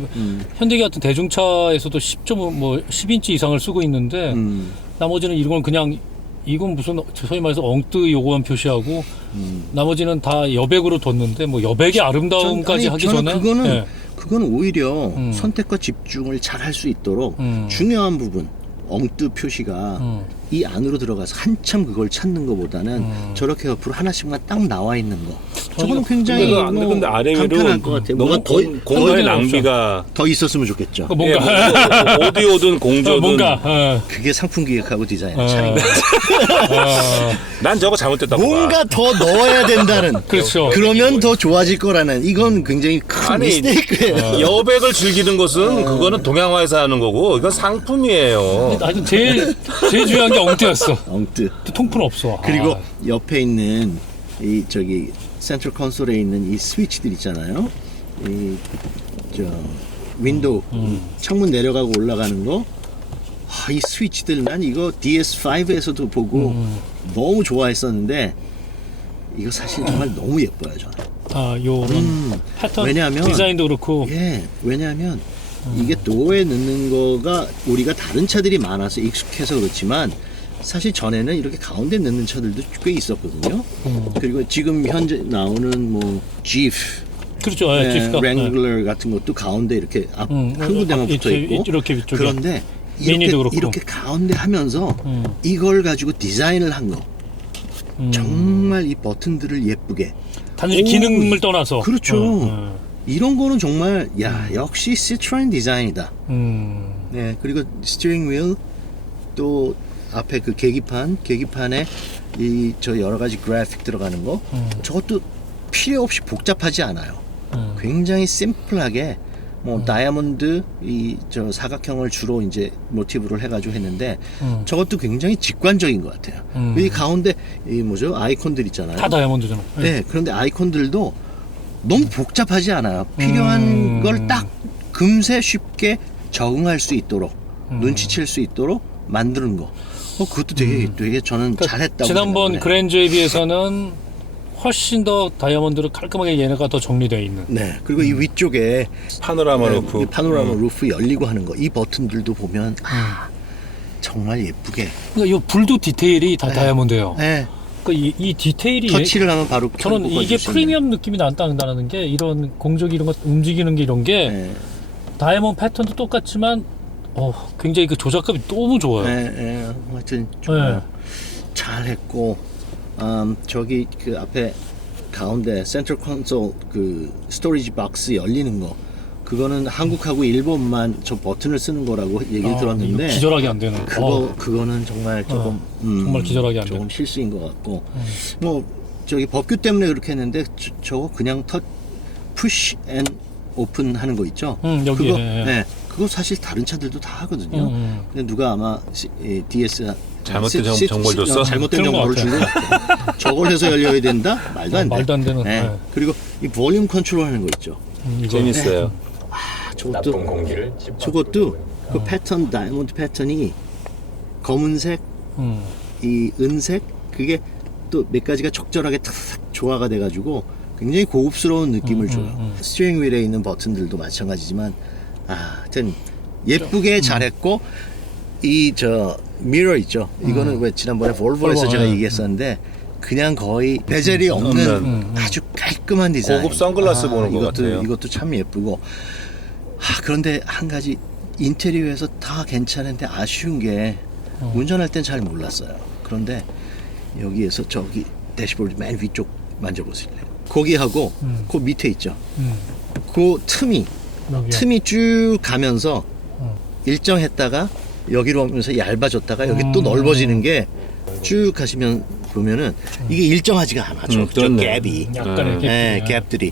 현대기 같은 대중차에서도 10인치 이상을 쓰고 있는데 나머지는 이건 그냥 이건 무슨 소위 말해서 엉뜨 요구한 표시하고 나머지는 다 여백으로 뒀는데 뭐 여백의 아름다움까지 하기 전에 그거는 오히려 선택과 집중을 잘 할 수 있도록 중요한 부분 엉뜨 표시가 이 안으로 들어가서 한참 그걸 찾는 것보다는 저렇게 옆으로 하나씩만 딱 나와 있는 거 저거는 굉장히 근데 아래 위로 간편할 것 같아요. 너무 뭔가 공간의 낭비가 더 있었으면 좋겠죠. 뭔가 뭐 오디오든 공조든 뭔가 그게 상품 기획하고 디자인의 차이가 난 저거 잘못됐다고 뭔가 봐. 더 넣어야 된다는 그렇죠. 그러면 더 좋아질 거라는 이건 굉장히 큰 미스테이크예요. 여백을 즐기는 것은 그거는 동양화에서 하는 거고 이건 상품이에요. 아주 제일 중요한 게 엉뜨였어. 엉뜨. 통풍은 없어. 그리고 옆에 있는 이 저기 센트럴 콘솔에 있는 이 스위치들 있잖아요. 이 저 윈도우 창문 내려가고 올라가는 거. 이 스위치들 난 이거 DS5에서도 보고 너무 좋아했었는데 이거 사실 정말 너무 예뻐요 저는. 요런 패턴 왜냐하면 디자인도 그렇고 왜냐하면 이게 도어에 넣는 거가 우리가 다른 차들이 많아서 익숙해서 그렇지만 사실 전에는 이렇게 가운데 넣는 차들도 꽤 있었거든요. 그리고 지금 현재 나오는 뭐 지프, 그렇죠. 지프가 랭글러 같은 것도 가운데 이렇게 한 군데만 붙어 있고 이렇게 위쪽에. 그런데 미니도 그렇고. 이렇게 가운데 하면서 이걸 가지고 디자인을 한 거. 정말 이 버튼들을 예쁘게. 단지 기능을 떠나서. 그렇죠. 이런 거는 정말 야 역시 시트로엔 디자인이다. 네, 그리고 스티어링 휠 또 앞에 그 계기판에 이 저 여러 가지 그래픽 들어가는 거 저것도 필요 없이 복잡하지 않아요. 굉장히 심플하게 뭐 다이아몬드 이 저 사각형을 주로 이제 모티브를 해가지고 했는데 저것도 굉장히 직관적인 것 같아요. 이 가운데 이 뭐죠 아이콘들 있잖아요. 다 다이아몬드잖아. 네, 그런데 아이콘들도 너무 복잡하지 않아요. 필요한 걸 딱 금세 쉽게 적응할 수 있도록 눈치챌 수 있도록 만드는 거. 그것도 되게 저는 그러니까 잘했다고 지난번 생각해요. 그랜저에 비해서는 훨씬 더 다이아몬드를 깔끔하게 얘네가 더 정리되어 있는. 네, 그리고 이 위쪽에 파노라마 네, 루프. 이 파노라마 루프 열리고 하는 거, 이 버튼들도 보면 정말 예쁘게. 그러니까 이 불도 디테일이 다 다이아몬드예요. 네, 그러니까 이 디테일이 터치를 하면 바로 저는 이게 켜볼 수 있는. 프리미엄 느낌이 난다는 게 이런 공조기 이런 거 움직이는 게 이런 게 네, 다이아몬드 패턴도 똑같지만 굉장히 그 조작감이 너무 좋아요. 네, 네, 하여튼 정말 네. 잘했고, 저기 그 앞에 가운데 센트럴 콘솔 그 스토리지 박스 열리는 거, 그거는 한국하고 일본만 저 버튼을 쓰는 거라고 얘기를 들었는데 이거 기절하게 안 되는. 그거는 정말 조금 정말 기절하게 안 조금 실수인 것 같고 뭐 저기 법규 때문에 그렇게 했는데 저거 그냥 푸시 앤 오픈 하는 거 있죠. 여기 그거 그거 사실 다른 차들도 다 하거든요. 근데 누가 아마 DS 잘못된 정보를 줬어? 잘못된 그런 것 정보를 준 것 같아요. 저걸 해서 열려야 된다? 말도 안 돼. 말도 안 되는. 네. 네. 그리고 이 볼륨 컨트롤 하는 거 있죠. 이거. 재밌어요. 저것도 그 패턴 다이아몬드 패턴이 검은색, 이 은색 그게 또 몇 가지가 적절하게 탁 조화가 돼가지고 굉장히 고급스러운 느낌을 줘요. 스티어링 휠에 있는 버튼들도 마찬가지지만 하여튼 예쁘게 잘했고 이 저 미러 있죠. 이거는 왜 지난번에 볼보에서 제가 얘기했었는데 그냥 거의 베젤이 없는 아주 깔끔한 디자인. 고급 선글라스 보는 것 같아요. 이것도 참 예쁘고. 그런데 한 가지 인테리어에서 다 괜찮은데 아쉬운 게 운전할 땐 잘 몰랐어요. 그런데 여기에서 저기 대시보드 맨 위쪽 만져보실래요? 거기하고 그 밑에 있죠. 그 틈이 쭉 가면서 일정했다가 여기로 오면서 얇아졌다가 여기 또 넓어지는 게 쭉 가시면 보면은 이게 일정하지가 않아. 저 갭이. 약간의 네, 갭들이.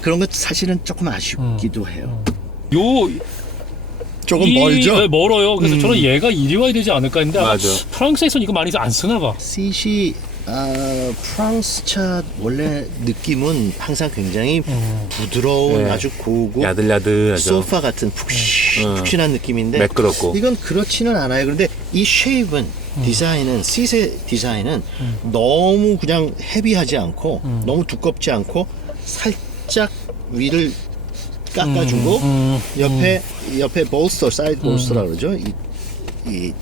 그런 것 사실은 조금 아쉽기도 해요. 조금 멀죠? 네, 멀어요. 그래서 저는 얘가 이리 와야 되지 않을까 했는데 맞아. 프랑스에서는 이거 많이 안 쓰나 봐. 시 프랑스 차 원래 느낌은 항상 굉장히 부드러운 네. 아주 고고 야들야들하죠. 소파 같은 푹신한 느낌인데 매끄럽고. 이건 그렇지는 않아요. 그런데 이 쉐입은 디자인은 시세 디자인은 너무 그냥 헤비하지 않고 너무 두껍지 않고 살짝 위를 깎아주고 옆에 볼스터 사이드 볼스터라 그러죠.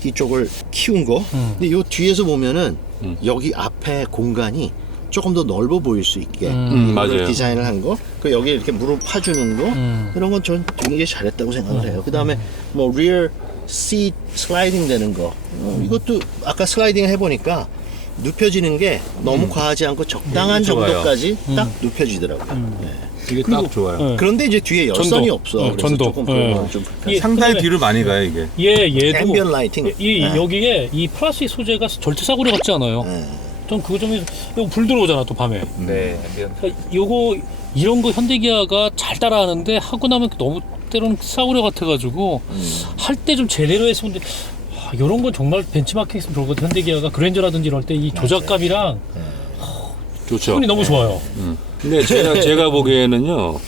이쪽을 키운 거. 근데 요 뒤에서 보면은 여기 앞에 공간이 조금 더 넓어 보일 수 있게 맞아요. 디자인을 한 거. 그 여기 이렇게 무릎 파주는 거. 이런 건 전 굉장히 잘했다고 생각을 해요. 그 다음에 뭐 rear seat 슬라이딩 되는 거. 이것도 아까 슬라이딩 해보니까 눕혀지는 게 너무 과하지 않고 적당한 좋아요. 정도까지 딱 눕혀지더라고요. 네. 이게 딱 좋아요. 네. 그런데 이제 뒤에 열선이 전동. 없어. 그래서 전동. 조금 그런 건 좀 예. 상당히 그다음에 뒤로 많이 가요 이게. 얘도 앰비언 라이팅. 여기에 이 플라스틱 소재가 절대 싸구려 같지 않아요. 네. 전 그 점에서 이거 불 들어오잖아 또 밤에. 네. 그러니까 요거 이런 거 현대기아가 잘 따라하는데 하고 나면 너무 때로는 싸구려 같아가지고 할 때 좀 제대로 했으면 이런 건 정말 벤치마킹 했으면 좋을 것 같아. 현대기아가 그랜저라든지 이럴 때 이 조작감이랑 좋죠. 기분이 너무 좋아요. 근데 제가 보기에는요.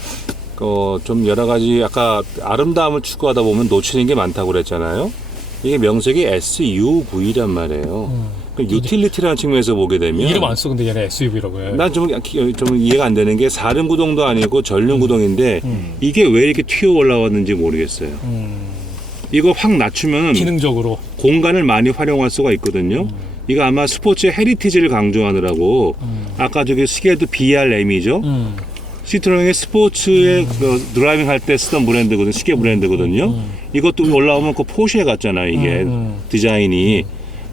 좀 여러 가지 아까 아름다움을 추구하다 보면 놓치는 게 많다고 그랬잖아요. 이게 명색이 SUV란 말이에요. 그 유틸리티라는 측면에서 보게 되면 이름 안 써 근데 얘네 SUV라고 해. 난 좀 이해가 안 되는 게 사륜구동도 아니고 전륜구동인데 이게 왜 이렇게 튀어 올라왔는지 모르겠어요. 이거 확 낮추면 기능적으로. 공간을 많이 활용할 수가 있거든요. 이거 아마 스포츠의 헤리티지를 강조하느라고 아까 저기 시계도 BRM이죠. 시트로행의 스포츠의 그 드라이빙 할 때 쓰던 브랜드거든요. 시계 브랜드거든요. 이것도 올라오면 그 포쉐 같잖아요. 이게 디자인이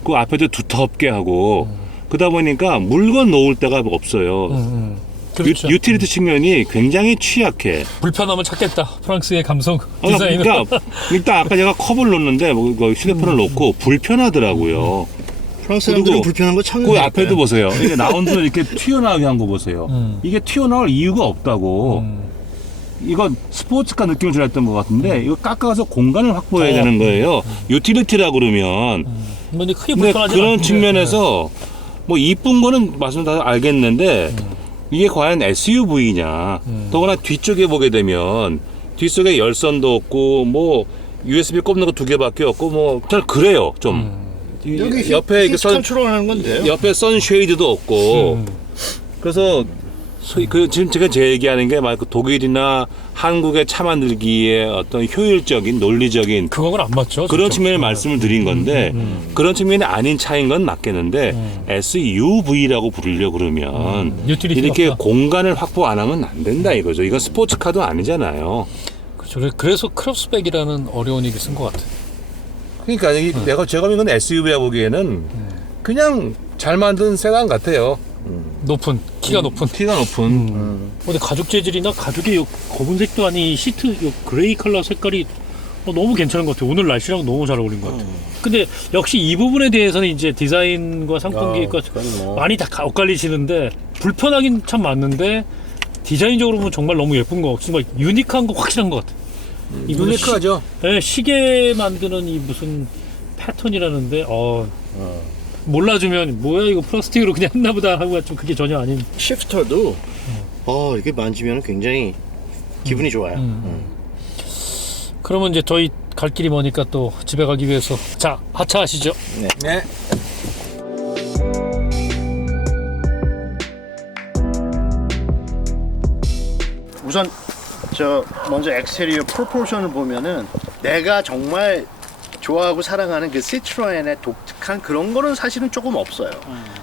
그 앞에도 두텁게 하고 그러다 보니까 물건 놓을 데가 없어요. 그렇죠. 유틸리티 측면이 굉장히 취약해. 불편함을 찾겠다. 프랑스의 감성 디자인은. 그러니까 일단 아까 제가 컵을 놓는데 뭐 휴대폰을 놓고 불편하더라고요. 프랑스 사람들은 그리고 불편한 거 참는 그 거니까요. 앞에도 보세요. 이게 라운드를 이렇게 튀어나오게 한 거 보세요. 이게 튀어나올 이유가 없다고. 이건 스포츠카 느낌을 줘야 했던 것 같은데 이거 깎아서 공간을 확보해야 되는 거예요. 유틸리티라 그러면. 근데 크게 근데 불편하지 그런 측면에서 뭐 이쁜 거는 말씀 다 알겠는데 이게 과연 SUV냐. 더구나 뒤쪽에 보게 되면 뒷속에 열선도 없고 뭐 USB 꼽는 거 2개밖에 없고 뭐 잘 그래요 좀. 여기 옆에 히트 컨트롤하는 건데요. 옆에 선쉐이드도 없고 그래서 지금 제가 제 얘기하는 게 막 독일이나 한국의 차 만들기에 어떤 효율적인 논리적인 그거는 안 맞죠. 그런 진짜. 측면을 말씀을 드린 건데 그런 측면이 아닌 차인 건 맞겠는데 SUV라고 부르려 그러면 유틸리티가 이렇게 없다. 공간을 확보 안 하면 안 된다 이거죠. 이건 스포츠카도 아니잖아요. 그렇죠. 그래서 크로스백이라는 어려운 얘기 쓴 것 같아. 그러니까 내가 제가 보기엔 SUV야 보기에는 그냥 잘 만든 세단 같아요. 높은 키가 높은. 키가 높은. 근데 가죽 재질이나 가죽의 요 검은색도 아닌 시트 요 그레이 컬러 색깔이 너무 괜찮은 것 같아요. 오늘 날씨랑 너무 잘 어울린 것 같아요. 근데 역시 이 부분에 대해서는 이제 디자인과 상품 기획과 그건 뭐. 많이 다 엇갈리시는데 불편하긴 참 맞는데 디자인적으로 보면 정말 너무 예쁜 거, 정말 유니크한 거 확실한 것 같아요. 이 무슨 유니크하죠. 네, 시계 만드는 이 무슨 패턴이라는데 몰라주면 뭐야 이거 플라스틱으로 그냥 했나 보다 하고 좀 그게 전혀 아닌. 시프터도 이게 만지면 굉장히 기분이 좋아요. 그러면 이제 저희 갈 길이 머니까 또 집에 가기 위해서 자 하차하시죠. 네. 우선 저 먼저 엑스테리어 프로포션을 보면은 내가 정말 좋아하고 사랑하는 그 시트로엔의 독특한 그런 거는 사실은 조금 없어요.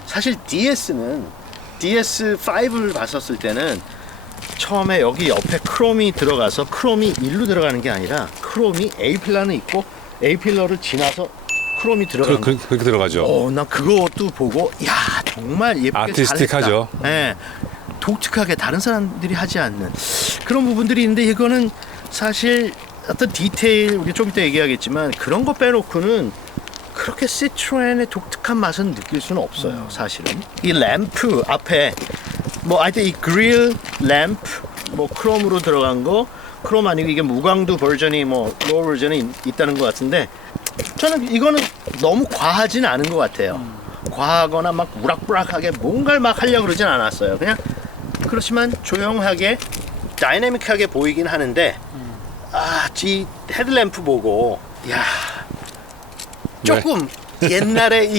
사실 DS는 DS5를 봤었을 때는 처음에 여기 옆에 크롬이 들어가서 크롬이 일로 들어가는 게 아니라 크롬이 A 필러는 있고 A 필러를 지나서 크롬이 들어가는 거. 그렇게 들어가죠. 나 그것도 보고 야 정말 예쁘게 아티스틱하죠. 잘했다. 네, 독특하게 다른 사람들이 하지 않는 그런 부분들이 있는데 이거는 사실 어떤 디테일 우리 좀 이따 얘기하겠지만 그런 거 빼놓고는 그렇게 시트로엔의 독특한 맛은 느낄 수는 없어요. 사실은 이 램프 앞에 뭐 하여튼 이 그릴 램프 뭐 크롬으로 들어간 거 크롬 아니고 이게 무광도 버전이 뭐 로어 버전이 있다는 것 같은데 저는 이거는 너무 과하진 않은 것 같아요. 과하거나 막 우락부락하게 뭔가를 막 하려고 그러진 않았어요. 그냥 그렇지만 조용하게 다이내믹하게 보이긴 하는데 이 헤드램프 보고 야 조금 옛날에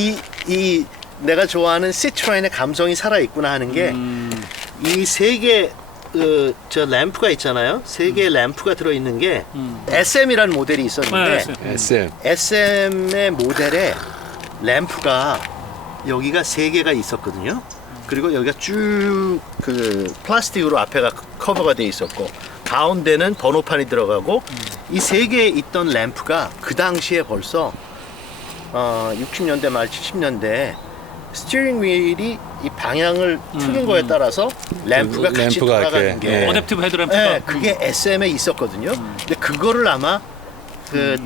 이 내가 좋아하는 시트로엔의 감성이 살아있구나 하는 게 이 세 개 저 램프가 있잖아요. 세 개의 램프가 들어있는 게 SM이라는 모델이 있었는데 SM. SM의 모델에 램프가 여기가 세 개가 있었거든요. 그리고 여기가 쭉 그 플라스틱으로 앞에가 커버가 돼 있었고 가운데는 번호판이 들어가고 이 세 개에 있던 램프가 그 당시에 벌써 60년대 말 70년대 스티어링 휠이 이 방향을 틀는 거에 따라서 램프가 같이 램프가 돌아가는 이렇게, 게 어댑티브 헤드램프가 네, 그게 SM에 있었거든요. 근데 그거를 아마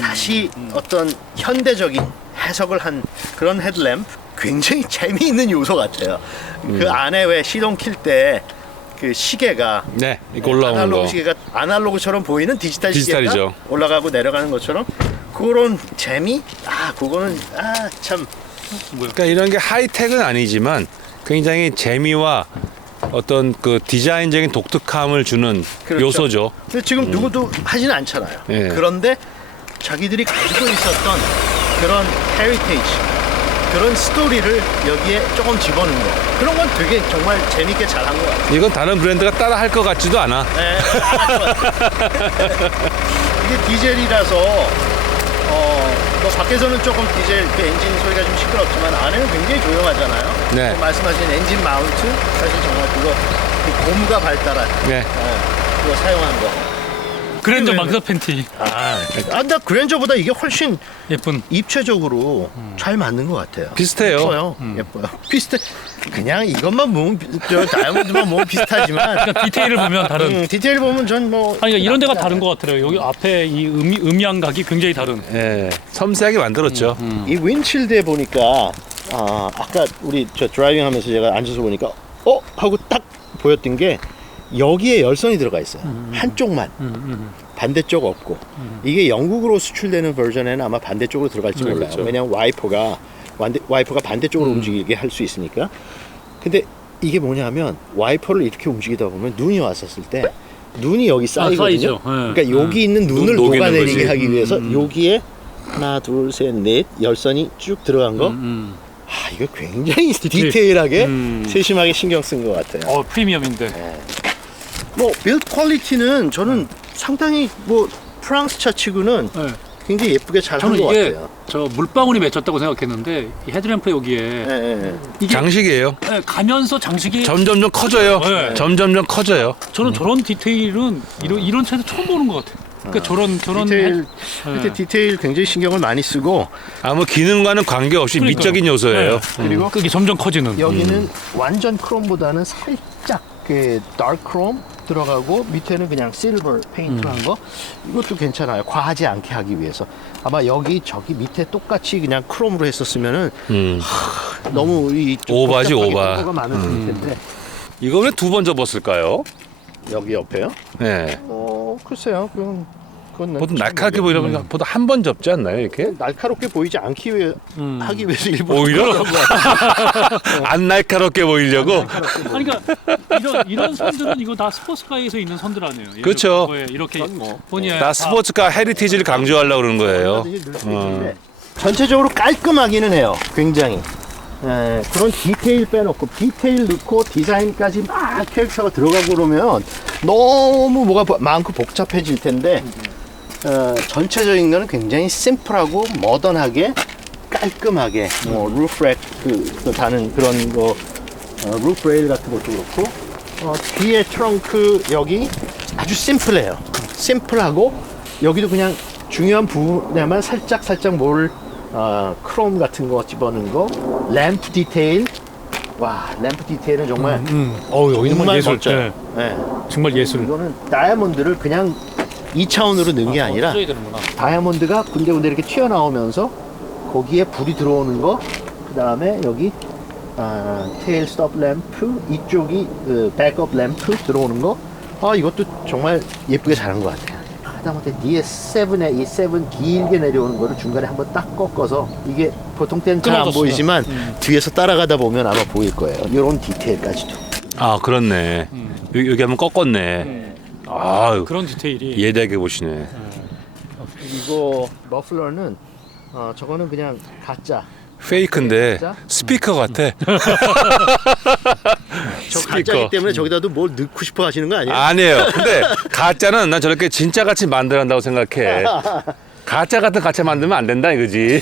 다시 어떤 현대적인 해석을 한 그런 헤드램프 굉장히 재미있는 요소 같아요. 그 안에 왜 시동 킬 때 그 시계가 네, 이거 올라오는 아날로그 거. 시계가 아날로그처럼 보이는 디지털 디지털이죠. 시계가 올라가고 내려가는 것처럼 그런 재미? 그거는 참 그러니까 이런 게 하이텍은 아니지만 굉장히 재미와 어떤 그 디자인적인 독특함을 주는 그렇죠. 요소죠. 근데 지금 누구도 하진 않잖아요. 예. 그런데 자기들이 가지고 있었던 그런 헤리테이지, 그런 스토리를 여기에 조금 집어넣는 거. 그런 건 되게 정말 재밌게 잘한 것 같아요. 이건 다른 브랜드가 따라 할 것 같지도 않아. 네, 잘한 것 같아요. 이게 디젤이라서 뭐 밖에서는 조금 디젤 그 엔진 소리가 좀 시끄럽지만 안에는 굉장히 조용하잖아요. 네. 말씀하신 엔진 마운트 사실 정말 그거 그 고무가 발달한 네. 그거 사용한 거. 그랜저 마그사 팬티 나 그랜저보다 이게 훨씬 예쁜. 입체적으로 잘 맞는 것 같아요. 비슷해요. 예뻐요. 예뻐요. 비슷해. 그냥 이것만 보면 저 다이아몬드만 보면 비슷하지만 그러니까 디테일을 보면 다른. 디테일 보면 전 뭐. 아니 그러니까 이런 데가 다른 것 같더라고요. 여기 앞에 이 음향각이 굉장히 다른. 예, 섬세하게 만들었죠. 이 윈칠드에 보니까 아까 우리 저 드라이빙 하면서 제가 앉아서 보니까 하고 딱 보였던 게 여기에 열선이 들어가 있어요. 한쪽만. 반대쪽 없고. 이게 영국으로 수출되는 버전에는 아마 반대쪽으로 들어갈지 몰라요. 그렇죠. 왜냐면 와이퍼가 반대쪽으로 움직이게 할 수 있으니까. 근데 이게 뭐냐면 와이퍼를 이렇게 움직이다 보면 눈이 왔었을 때 눈이 여기 쌓이거든요. 쌓이죠. 그러니까 여기 있는 눈을 녹이는 녹아내리게 거지. 하기 위해서 여기에 하나, 둘, 셋, 넷 열선이 쭉 들어간 거. 이거 굉장히 디테일하게 세심하게 신경 쓴 것 같아요. 프리미엄인데. 뭐 빌드 퀄리티는 저는 상당히 뭐 프랑스 차 치고는 네. 굉장히 예쁘게 잘 한 저는 것 이게 같아요. 저 물방울이 맺혔다고 생각했는데 이 헤드램프 여기에 예. 이게 장식이에요. 가면서 장식이 점점점 커져요. 네. 점점점 커져요. 저는 저런 디테일은 이런 차도 처음 보는 것 같아요. 그러니까 저런 디테일, 네. 밑에 디테일 굉장히 신경을 많이 쓰고 아무 기능과는 관계없이 그러니까요. 미적인 요소예요. 그리고 그게 점점 커지는. 여기는 완전 크롬보다는 살짝 그 다크 크롬 들어가고 밑에는 그냥 실버 페인트한 거 이것도 괜찮아요. 과하지 않게 하기 위해서 아마 여기 저기 밑에 똑같이 그냥 크롬으로 했었으면은 너무 이 오바지, 오바. 가 많았을 텐데 이거 왜 두 번 접었을까요? 여기 옆에요? 네. 글쎄요. 그건 보통 날카롭게 보이려면 보통 한 번 접지 않나요, 이렇게? 날카롭게 보이지 않기 위해 하기 위해서 일부러 오히려 안 날카롭게 보이려고. 아니 그러니까 이런 선들은 이거 다 스포츠카에서 있는 선들 아니에요. 예를 그렇죠. 거에 이렇게 뭐. 보니 다 스포츠카 헤리티지를 강조하려고 그러는 거예요. 전체적으로 깔끔하기는 해요. 굉장히. 그런 디테일 빼놓고 디테일 넣고 디자인까지 막 캐릭터가 들어가고 그러면 너무 뭐가 많고 복잡해질 텐데 전체적인 거는 굉장히 심플하고 모던하게 깔끔하게 뭐 루프렉 그 다는 그런 거 루프 레일 같은 것도 그렇고 뒤에 트렁크 여기 아주 심플해요. 심플하고 여기도 그냥 중요한 부분에만 살짝 뭘 크롬 같은 거 집어넣은 거 램프 디테일 램프 디테일은 정말 여기는 정말 예술. 멋져요. 네. 정말 예술. 이거는 다이아몬드를 그냥 2차원으로 넣은 게 아니라 써야 되는구나. 다이아몬드가 군데군데 이렇게 튀어나오면서 거기에 불이 들어오는 거, 그 다음에 여기 테일 스톱 램프, 이쪽이 그 백업 램프 들어오는 거, 이것도 정말 예쁘게 잘한 것 같아요. 하다못해 뒤에 7에 이 7 길게 내려오는 거를 중간에 한번 딱 꺾어서 이게 보통 때는 잘 안 끊어졌어요. 보이지만 뒤에서 따라가다 보면 아마 보일 거예요. 이런 디테일까지도. 아, 그렇네. 여기 한번 꺾었네. 아, 그런 디테일이. 예리하게 보시네. 이거 머플러는 저거는 그냥 가짜. 페이크인데 진짜? 스피커 같아. 저 스피커. 가짜이기 때문에 저기다도 뭘 넣고 싶어 하시는 거 아니에요? 아니에요. 근데 가짜는 난 저렇게 진짜 같이 만들어낸다고 생각해. 가짜 같은 가짜 만들면 안 된다 이거지.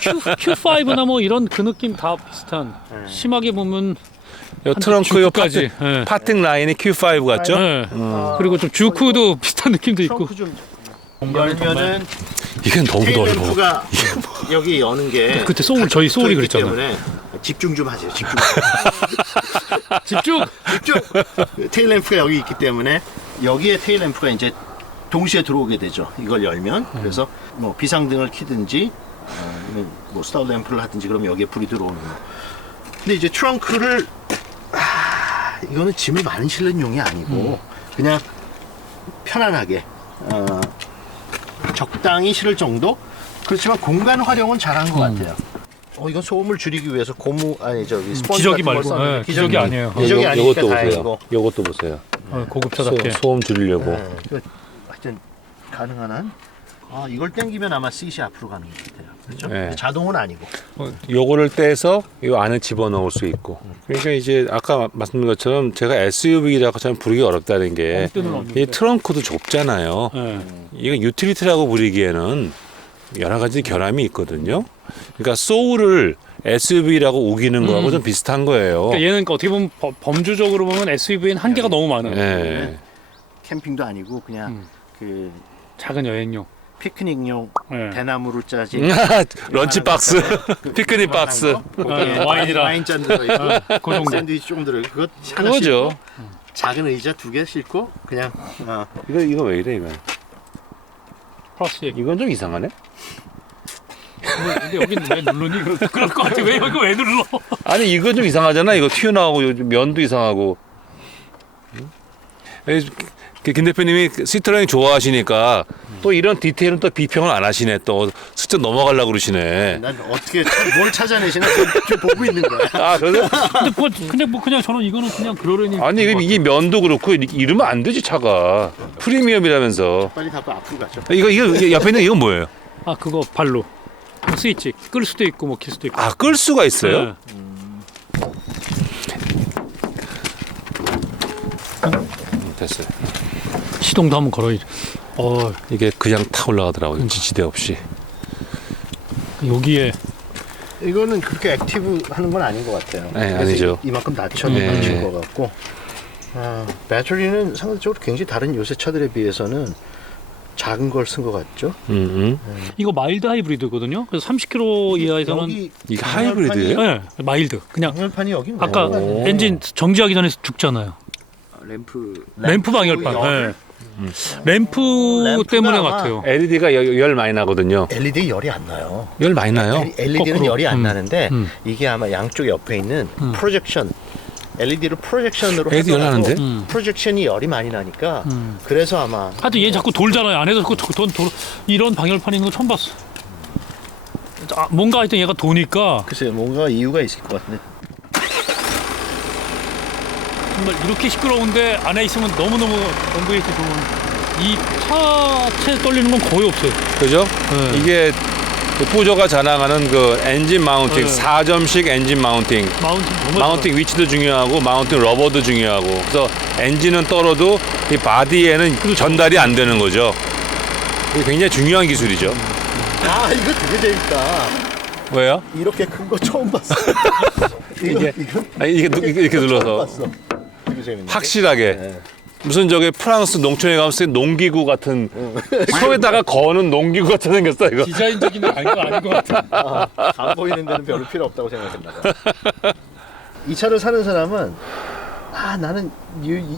Q5나 뭐 이런 그 느낌 다 비슷한. 심하게 보면 요 트렁크 요 주크까지. 네. 파팅 라인이 Q5 같죠? 네. 그리고 좀 주크도 비슷한 느낌도 있고. 트렁크 좀 열면은 이게 너무 넓어. 테일램프가 여기 여는 게 그때 저희 소울이 그랬잖아요. 때문에 집중 좀 하세요. 집중. 집중. 테일램프가 여기 있기 때문에 여기에 테일램프가 이제 동시에 들어오게 되죠. 이걸 열면 그래서 뭐 비상등을 켜든지 뭐 스타트 램프를 하든지 그러면 여기에 불이 들어오는 거. 근데 이제 트렁크를 이거는 짐을 많이 실는 용이 아니고 그냥 편안하게 적당히 실을 정도. 그렇지만 공간 활용은 잘한 것 같아요. 이건 소음을 줄이기 위해서 스펀지 기저귀 같은 걸 말고, 썼는데 네, 기저귀 아니에요. 기저귀 아니니까 요것도 다행이고. 보세요. 요것도 보세요. 고급차답게. 소음 줄이려고. 하여튼 가능한 한 이걸 당기면 아마 셋이 앞으로 가는 것 같아요. 그렇죠? 네. 자동은 아니고. 요거를 떼서 요 안에 집어넣을 수 있고. 그러니까 이제 아까 말씀드린 것처럼 제가 SUV라고 참 부르기 어렵다는 게 이 트렁크도 좁잖아요. 네. 이거 유틸리티라고 부르기에는 여러 가지 결함이 있거든요. 그러니까 소울을 SUV라고 우기는 거하고 좀 비슷한 거예요. 그러니까 얘는 어떻게 보면 범주적으로 보면 SUV는 한계가 너무 많아요. 네. 캠핑도 아니고 그냥 그 작은 여행용. 피크닉용 네. 대나무로 짜진 런치 박스, 피크닉 박스. 와인이랑. 와인잔 들어있고 그 정도. 샌드위치 조금 들어있고 그거 하나 그거죠. 싣고 작은 의자 2개 싣고 그냥 이거 왜 이래 이거? 플러스 얘기. 이건 좀 이상하네. 근데 여기는 왜 누르니? 그럴 것 같아. 왜 여기 왜 눌러? 아니 이거 좀 이상하잖아. 이거 튀어나오고 요즘 면도 이상하고. 김 대표님이 시트러닝 좋아하시니까 또 이런 디테일은 또 비평을 안 하시네. 또 스쳐 넘어가려고 그러시네. 난 어떻게 뭘 찾아내시나 좀 보고 있는 거야. 아 그래? 근데 뭐 그냥 저는 이거는 그냥 그러려니. 아니 이 면도 그렇고 이러면 안 되지 차가. 프리미엄이라면서. 빨리 갖고 앞으로 가죠. 이거 옆에 있는 이건 뭐예요? 아 그거 발로. 스위치 끌 수도 있고 뭐 킬 수도 있고. 아 끌 수가 있어요? 네. 됐어요. 시동도 한번 걸어. 이게 그냥 타 올라가더라고요. 지지대 없이. 여기에 이거는 그렇게 액티브 하는 건 아닌 것 같아요. 네, 그래서 아니죠. 이만큼 낮춘 네. 것 같고 배터리는 상대적으로 굉장히 다른 요새 차들에 비해서는 작은 걸 쓴 것 같죠. 이거 마일드 하이브리드거든요. 그래서 30km 이하에서는 여기 이게 하이브리드예요? 네, 마일드. 그냥 방열판이 여기 아까 오. 엔진 정지하기 전에 죽잖아요. 램프 방열판. 네. 램프 램프가 때문에 아마 같아요. LED가 열 많이 나거든요. LED 열이 안 나요. 열 많이 나요? LED는 거꾸로. 열이 안 나는데 음. 이게 아마 양쪽 옆에 있는 프로젝션 LED로 프로젝션으로 LED 열 하더라도 나는데? 프로젝션이 열이 많이 나니까 그래서 아마 하여튼 얘 자꾸 돌잖아요. 안에서 이런 방열판 있는 거 처음 봤어. 뭔가 하여튼 얘가 도니까 글쎄요 뭔가 이유가 있을 것 같은데 정말 이렇게 시끄러운데 안에 있으면 너무너무 온도에서 좋은 이 차체 떨리는 건 거의 없어요. 그죠? 네. 이게 푸조가 자랑하는 그 엔진 마운팅, 네. 4점식 엔진 마운팅. 정말 마운팅 위치도 중요하고 마운팅 러버도 중요하고. 그래서 엔진은 떨어도 이 바디에는 전달이 안 되는 거죠. 이게 굉장히 중요한 기술이죠. 이거 되게 재밌다. 왜요? 이렇게 큰 거 처음 봤어. 이게 이거 아니, 이렇게 처음 눌러서 봤어. 되게 재밌네. 확실하게. 네. 무슨 저기 프랑스 농촌에 가면 쓰는 농기구 같은 소에다가 거는 농기구 같은 생겼어 이거. 디자인적인 건 아닌 것 같아. 안 보이는 데는 별로 필요 없다고 생각했나 봐. 이 차를 사는 사람은 나는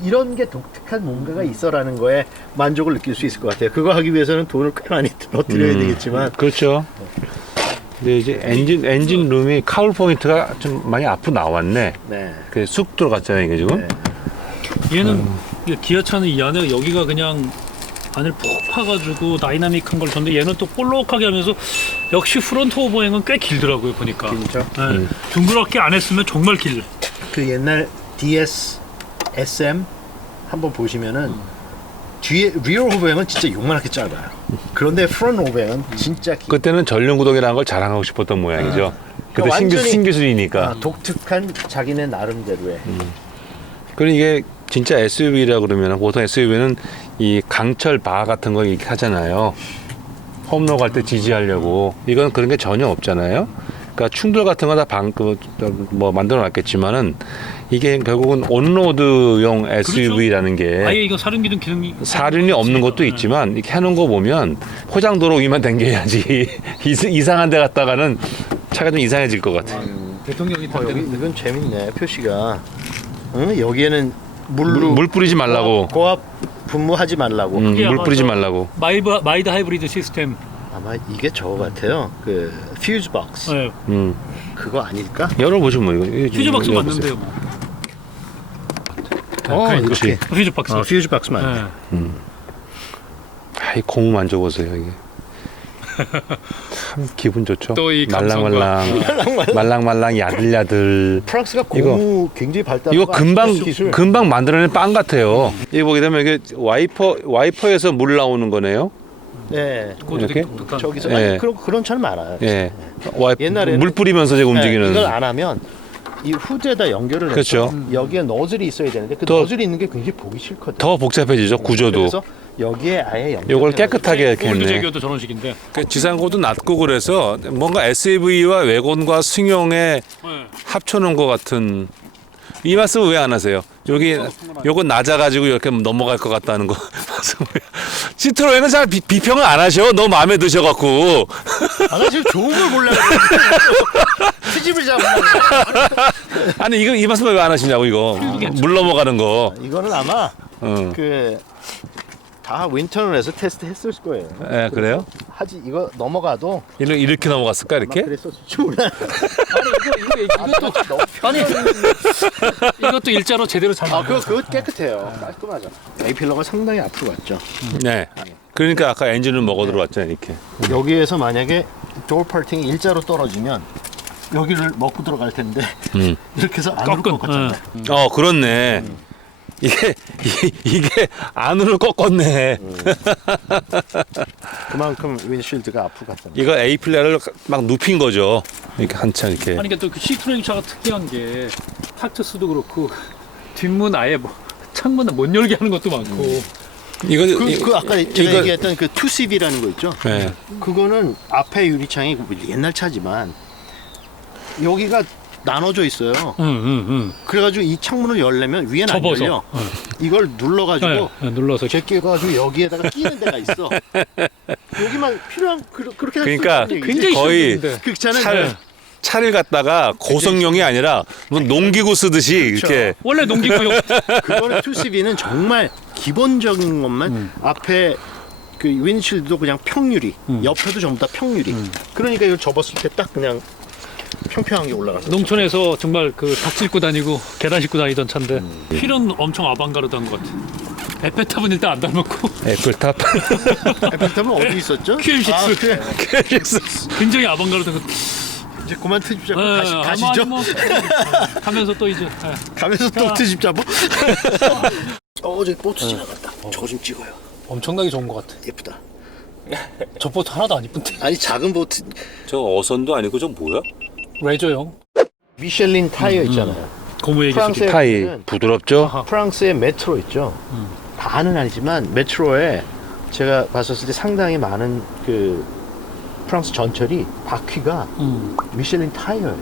이런 게 독특한 뭔가가 있어라는 거에 만족을 느낄 수 있을 것 같아요. 그거 하기 위해서는 돈을 꽤 많이 들어드려야 되겠지만 그렇죠. 근데 이제 엔진 룸이 카울 포인트가 좀 많이 앞으로 나왔네. 네. 그 쑥 들어갔잖아요 이게 지금. 네. 얘는 이게 기아차는 이 안에 여기가 그냥 안을 푹 파가지고 다이나믹한 걸 줬는데 얘는 또 볼록하게 하면서 역시 프론트 오버행은 꽤 길더라고요 보니까. 진짜? 네. 둥그렇게 안 했으면 정말 길. 그 옛날 DS SM 한번 보시면은 뒤에 리어 오버행은 진짜 요만하게 짧아요. 그런데 프론트 오버행은 진짜 길. 그때는 전륜구동이라는 걸 자랑하고 싶었던 모양이죠. 그때 완전히 신기술이니까. 독특한 자기네 나름대로의. 그리고 이게 진짜 SUV라 그러면 보통 SUV는 이 강철 바 같은 거 이렇게 하잖아요. 홈로 갈 때 지지하려고. 이건 그런 게 전혀 없잖아요. 그러니까 충돌 같은 거 다 뭐 만들어 놨겠지만은 이게 결국은 온로드용 SUV라는 아예 게 이거 사륜기둥 기능이 사륜이 없는 것도 있지만 이렇게 해놓은 거 보면 포장도로 위만 당겨야지 이상한 데 갔다가는 차가 좀 이상해질 것 같아. 대통령이 여기 이건 재밌네 표시가. 응? 여기에는 물 뿌리지 말라고. 고압 분무하지 말라고. 물 뿌리지 말라고. 마이드 하이브리드 시스템. 아마 이게 저거 같아요. 그 퓨즈 박스. 네. 그거 아닐까? 열어보죠 뭐 이거. 퓨즈 박스 열어보세요. 맞는데요. 뭐. 그렇지. 퓨즈 박스. 퓨즈 박스 맞네. 네. 이 고무 만져보세요 이게. 참 기분 좋죠. 또이 말랑말랑 야들야들. 프랑스가 고무 굉장히 발달. 이거 금방 만들어낸 빵 같아요. 이거 보게 되면 이게 와이퍼에서 물 나오는 거네요. 네. 이렇게? 저기서 예. 그런 차는 많아요. 예. 옛날에는 물 뿌리면서 이제 움직이는. 이걸 안 하면 이 후드에다 연결을 해서 그렇죠. 여기에 너즐이 있어야 되는데 그 더- 너즐이 있는 게 굉장히 보기 싫거든요. 더 복잡해지죠 구조도. 그래서 여기에 아예 연결. 요걸 깨끗하게 이렇게 했네. 올드제기어도 저런 식인데. 그 지상고도 낮고 그래서 뭔가 SUV와 외곤과 승용에 네. 합쳐놓은 것 같은. 이 말씀 왜 안 하세요? 여기 요건 낮아가지고 이렇게 넘어갈 것 같다는 거. 시트로엔은 잘 비평을 안 하셔. 너무 마음에 드셔갖고. 아, 나 지금 좋은 걸 보려고 트집을 잡으려고. 아니 이거 이 말씀을 왜 안 하시냐고 이거. 물 넘어가는 거. 이거는 아마 응. 다 윈터널에서 테스트 했을 거예요. 예, 그래요? 하지 이거 넘어가도 이렇게 넘어갔을까 이렇게? 그랬었지 몰라. 아니 이것도 일자로 제대로 잘 아 만들어. 그거 깨끗해요. 깔끔하잖아. 에이필러가 상당히 앞으로 갔죠. 네. 그러니까 아까 엔진을 먹어 들어왔잖아요 이렇게. 여기에서 만약에 도어 파팅이 일자로 떨어지면 여기를 먹고 들어갈 텐데 이렇게 해서 안으로 꺾은, 꺾었잖아요. 그렇네. 이게 안으로 꺾었네. 그만큼 윈실드가 앞으로 갔잖아요. 이거 A필라를 막 눕힌 거죠. 이렇게 한참 이렇게. 아니 그러니까 또그 시트로잉 차가 특이한 게 탁트스도 그렇고 뒷문 아예 뭐 창문을 못 열게 하는 것도 많고. 이거 아까 제가 얘기했던 그 2CV라는 거 있죠? 네. 그거는 앞에 유리창이 옛날 차지만 여기가 나눠져 있어요. 그래가지고 이 창문을 열려면 위에는 안 접어서. 열려. 이걸 눌러가지고 눌러서 제껴가지고 여기에다가 끼는 데가 있어. 여기만 필요한 그렇게 할 그러니까 수 있는 굉장히 거의 쉬운데. 그 차는 차를 갖다가 고성용이 아니라 뭐 농기구 쓰듯이 이렇게. 원래 농기구용. 그거는 2CV는 정말 기본적인 것만 앞에 그 윈실드도 그냥 평유리, 옆에도 전부 다 평유리. 그러니까 이걸 접었을 때 딱 그냥 평평한 게 올라가서. 농촌에서 정말 그 닭 싣고 다니고 계단 싣고 다니던 차인데 휠은 엄청 아방가르드한 것 같아. 에펠탑은 일단 안 닮았고 애플탑. 에펠탑은 어디 있었죠? QM6. 아, 그래. 굉장히 아방가르드한 것. 이제 그만 트집 잡고 네, 가시죠. 뭐, 가면서 또 이제 가면서 또 트집 잡어. 저기 보트 지나갔다. 저거 좀 찍어요. 엄청나게 좋은 것 같아. 예쁘다. 저 보트 하나도 안 이쁜데. 아니 작은 보트. 저 어선도 아니고 저 뭐야? 레저용. 미셸린 타이어 있잖아요. 고무의 기술이. 프랑스의 타이 보트는 부드럽죠? 프랑스의 메트로 있죠. 다는 아니지만 메트로에 제가 봤었을 때 상당히 많은 그 프랑스 전철이 바퀴가 미셸린 타이어예요.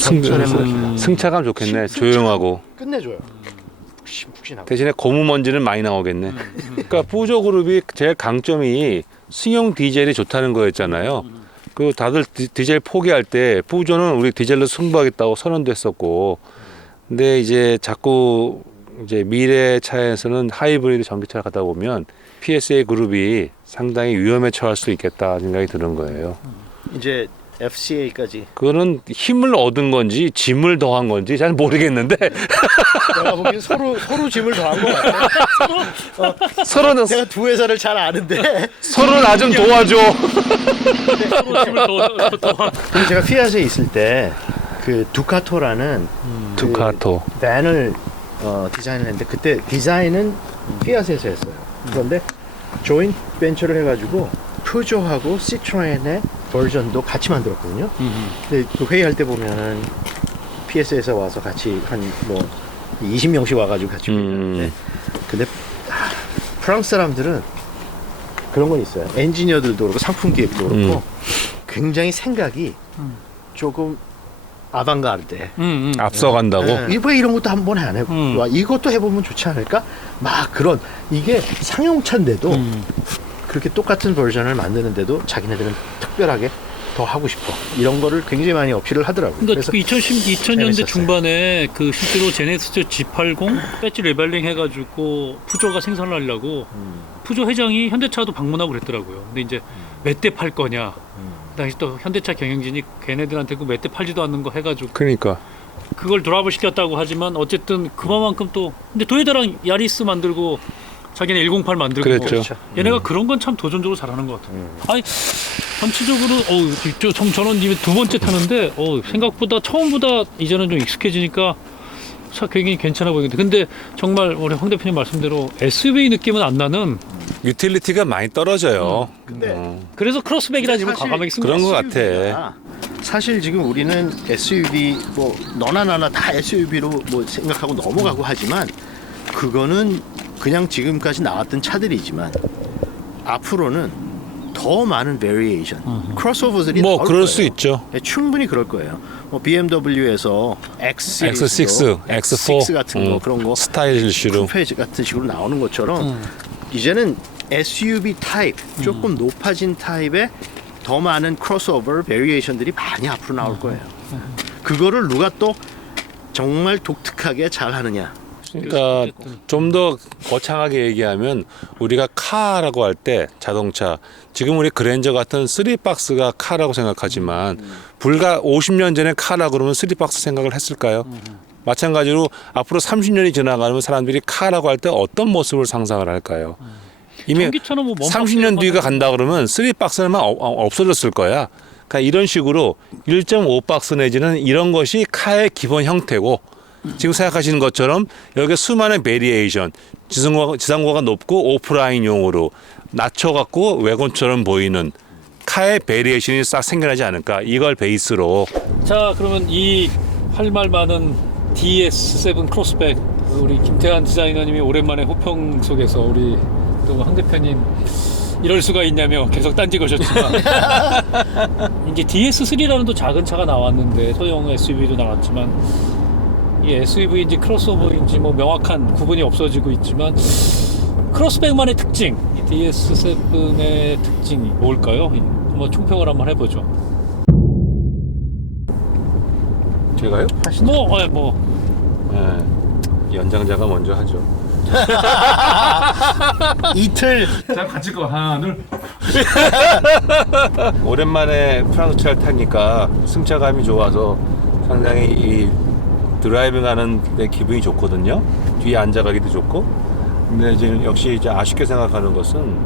전철의 바퀴가 승차감 좋겠네. 조용하고. 끝내줘요. 푹신푹신하고. 대신에 고무 먼지는 많이 나오겠네. 그러니까 푸조 그룹이 제일 강점이 승용 디젤이 좋다는 거였잖아요. 그 다들 디젤 포기할 때 푸조는 우리 디젤로 승부하겠다고 선언도 했었고, 근데 이제 자꾸 이제 미래 차에서는 하이브리드 전기차를 가다 보면 PSA 그룹이 상당히 위험에 처할 수 있겠다 생각이 드는 거예요. 이제 FCA까지. 그거는 힘을 얻은 건지 짐을 더한 건지 잘 모르겠는데 내가 보기엔 서로 짐을 더한 것 같아. 서로는 제가 두 회사를 잘 아는데. 서로 나 좀 도와줘. 근데 제가 피아트에 있을 때 그 두카토라는 두카토. 그 밴을 디자인을 했는데 그때 디자인은 피아트에서 했어요. 그런데 조인 벤처를 해가지고 푸조하고 시트로엔의 버전도 같이 만들었거든요. 근데 그 회의할 때 보면은 PS에서 와서 같이 한 뭐 20명씩 와가지고 같이 회의하는데 근데 프랑스 사람들은 그런 건 있어요. 엔지니어들도 그렇고 상품 기획도 그렇고 굉장히 생각이 조금 아방가르드해. 앞서간다고. 왜 이런 것도 한번 안 해보고 와, 이것도 해보면 좋지 않을까? 막 그런 이게 상용차인데도 그렇게 똑같은 버전을 만드는데도 자기네들은 특별하게 더 하고 싶어. 이런 거를 굉장히 많이 어필을 하더라고요. 그러니까 그 2000년대 재밌었어요. 중반에 그 실제로 제네시스 G80 배지 레벨링 해가지고 푸조가 생산을 하려고 푸조 회장이 현대차도 방문하고 그랬더라고요. 근데 이제 몇 대 팔 거냐. 그 당시 또 현대차 경영진이 걔네들한테 그 몇 대 팔지도 않는 거 해가지고 그러니까. 그걸 드랍을 시켰다고 하지만 어쨌든 그만큼 또 근데 도요타랑 야리스 만들고 자기네 108 만들고 그랬죠. 얘네가 그런 건 참 도전적으로 잘하는 것 같아요. 아니 전체적으로 저는 이미 두 번째 타는데 생각보다 처음보다 이제는 좀 익숙해지니까 차 굉장히 괜찮아 보이는데 근데 정말 우리 황 대표님 말씀대로 SUV 느낌은 안 나는 유틸리티가 많이 떨어져요. 근데 그래서 크로스백이라 지금 사실 과감하게 쓴 그런 거 것 같아요. 같아. 사실 지금 우리는 SUV 뭐 너나 나나 다 SUV로 뭐 생각하고 넘어가고 하지만 그거는 그냥 지금까지 나왔던 차들이지만 앞으로는 더 많은 베리에이션, 크로스오버들이 뭐 나올 그럴 거예요. 수 있죠. 네, 충분히 그럴 거예요. 뭐 BMW에서 X X6, X4 같은 거 그런 거 스타일리시로. 쿠페 같은 식으로 나오는 것처럼 이제는 SUV 타입 조금 높아진 타입의 더 많은 크로스오버 베리에이션들이 많이 앞으로 나올 거예요. 그거를 누가 또 정말 독특하게 잘 하느냐. 그러니까 좀 더 거창하게 얘기하면 우리가 카라고 할 때 자동차 지금 우리 그랜저 같은 3박스가 카라고 생각하지만 불과 50년 전에 카라고 그러면 3박스 생각을 했을까요? 마찬가지로 앞으로 30년이 지나가면 사람들이 카라고 할 때 어떤 모습을 상상을 할까요? 이미 전기차는 뭐 30년 뒤가 간다 그러면 3박스는 없어졌을 거야. 그러니까 이런 식으로 1.5박스 내지는 이런 것이 카의 기본 형태고 지금 생각하시는 것처럼 여기 수많은 베리에이션 지상고가 높고 오프라인용으로 낮춰갖고 외건처럼 보이는 카의 베리에이션이 싹 생겨나지 않을까 이걸 베이스로. 자, 그러면 이 할 말 많은 DS7 크로스백 우리 김태환 디자이너님이 오랜만에 호평 속에서 우리 또 황 대표님 이럴 수가 있냐며 계속 딴지 거셨지만 이제 DS3라는 또 작은 차가 나왔는데 소형 SUV도 나왔지만 이 SUV인지 크로스오버인지 뭐 명확한 구분이 없어지고 있지만 크로스백만의 특징, 이 DS7의 특징이 뭘까요? 한번 총평을 한번 해보죠. 제가요? 네, 연장자가 먼저 하죠. 이틀 자, 같이 거 하나 둘. 오랜만에 프랑스 차를 타니까 승차감이 좋아서 상당히 이 드라이빙하는 데 기분이 좋거든요. 뒤에 앉아가기도 좋고. 근데 지금 역시 이제 아쉽게 생각하는 것은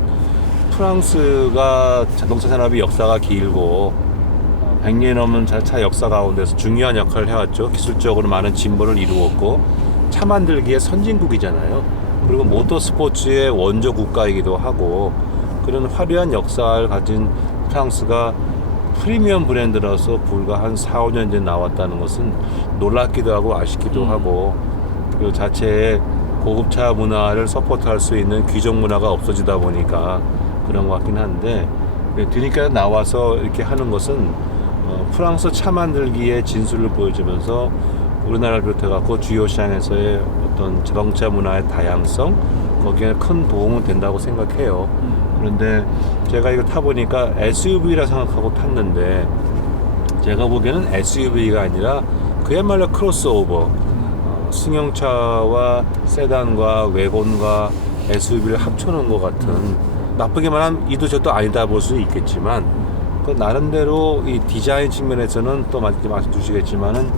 프랑스가 자동차 산업이 역사가 길고 100년 넘은 차 역사 가운데서 중요한 역할을 해왔죠. 기술적으로 많은 진보를 이루었고 차 만들기의 선진국이잖아요. 그리고 모터스포츠의 원조 국가이기도 하고 그런 화려한 역사를 가진 프랑스가 프리미엄 브랜드라서 불과 한 4, 5년 전에 나왔다는 것은 놀랍기도 하고 아쉽기도 하고 그 자체의 고급차 문화를 서포트할 수 있는 귀족 문화가 없어지다 보니까 그런 것 같긴 한데 뒤늦게 나와서 이렇게 하는 것은 프랑스 차 만들기의 진수를 보여주면서 우리나라를 비롯해갖고 주요 시장에서의 어떤 자동차 문화의 다양성 거기에 큰 도움은 된다고 생각해요. 그런데 제가 이거 타보니까 SUV라 생각하고 탔는데 제가 보기에는 SUV가 아니라 그야말로 크로스오버 승용차와 세단과 외곤과 SUV를 합쳐놓은 것 같은 나쁘게 말하면 이도 저도 아니다 볼 수 있겠지만 그 나름대로 이 디자인 측면에서는 또 말씀 주시겠지만은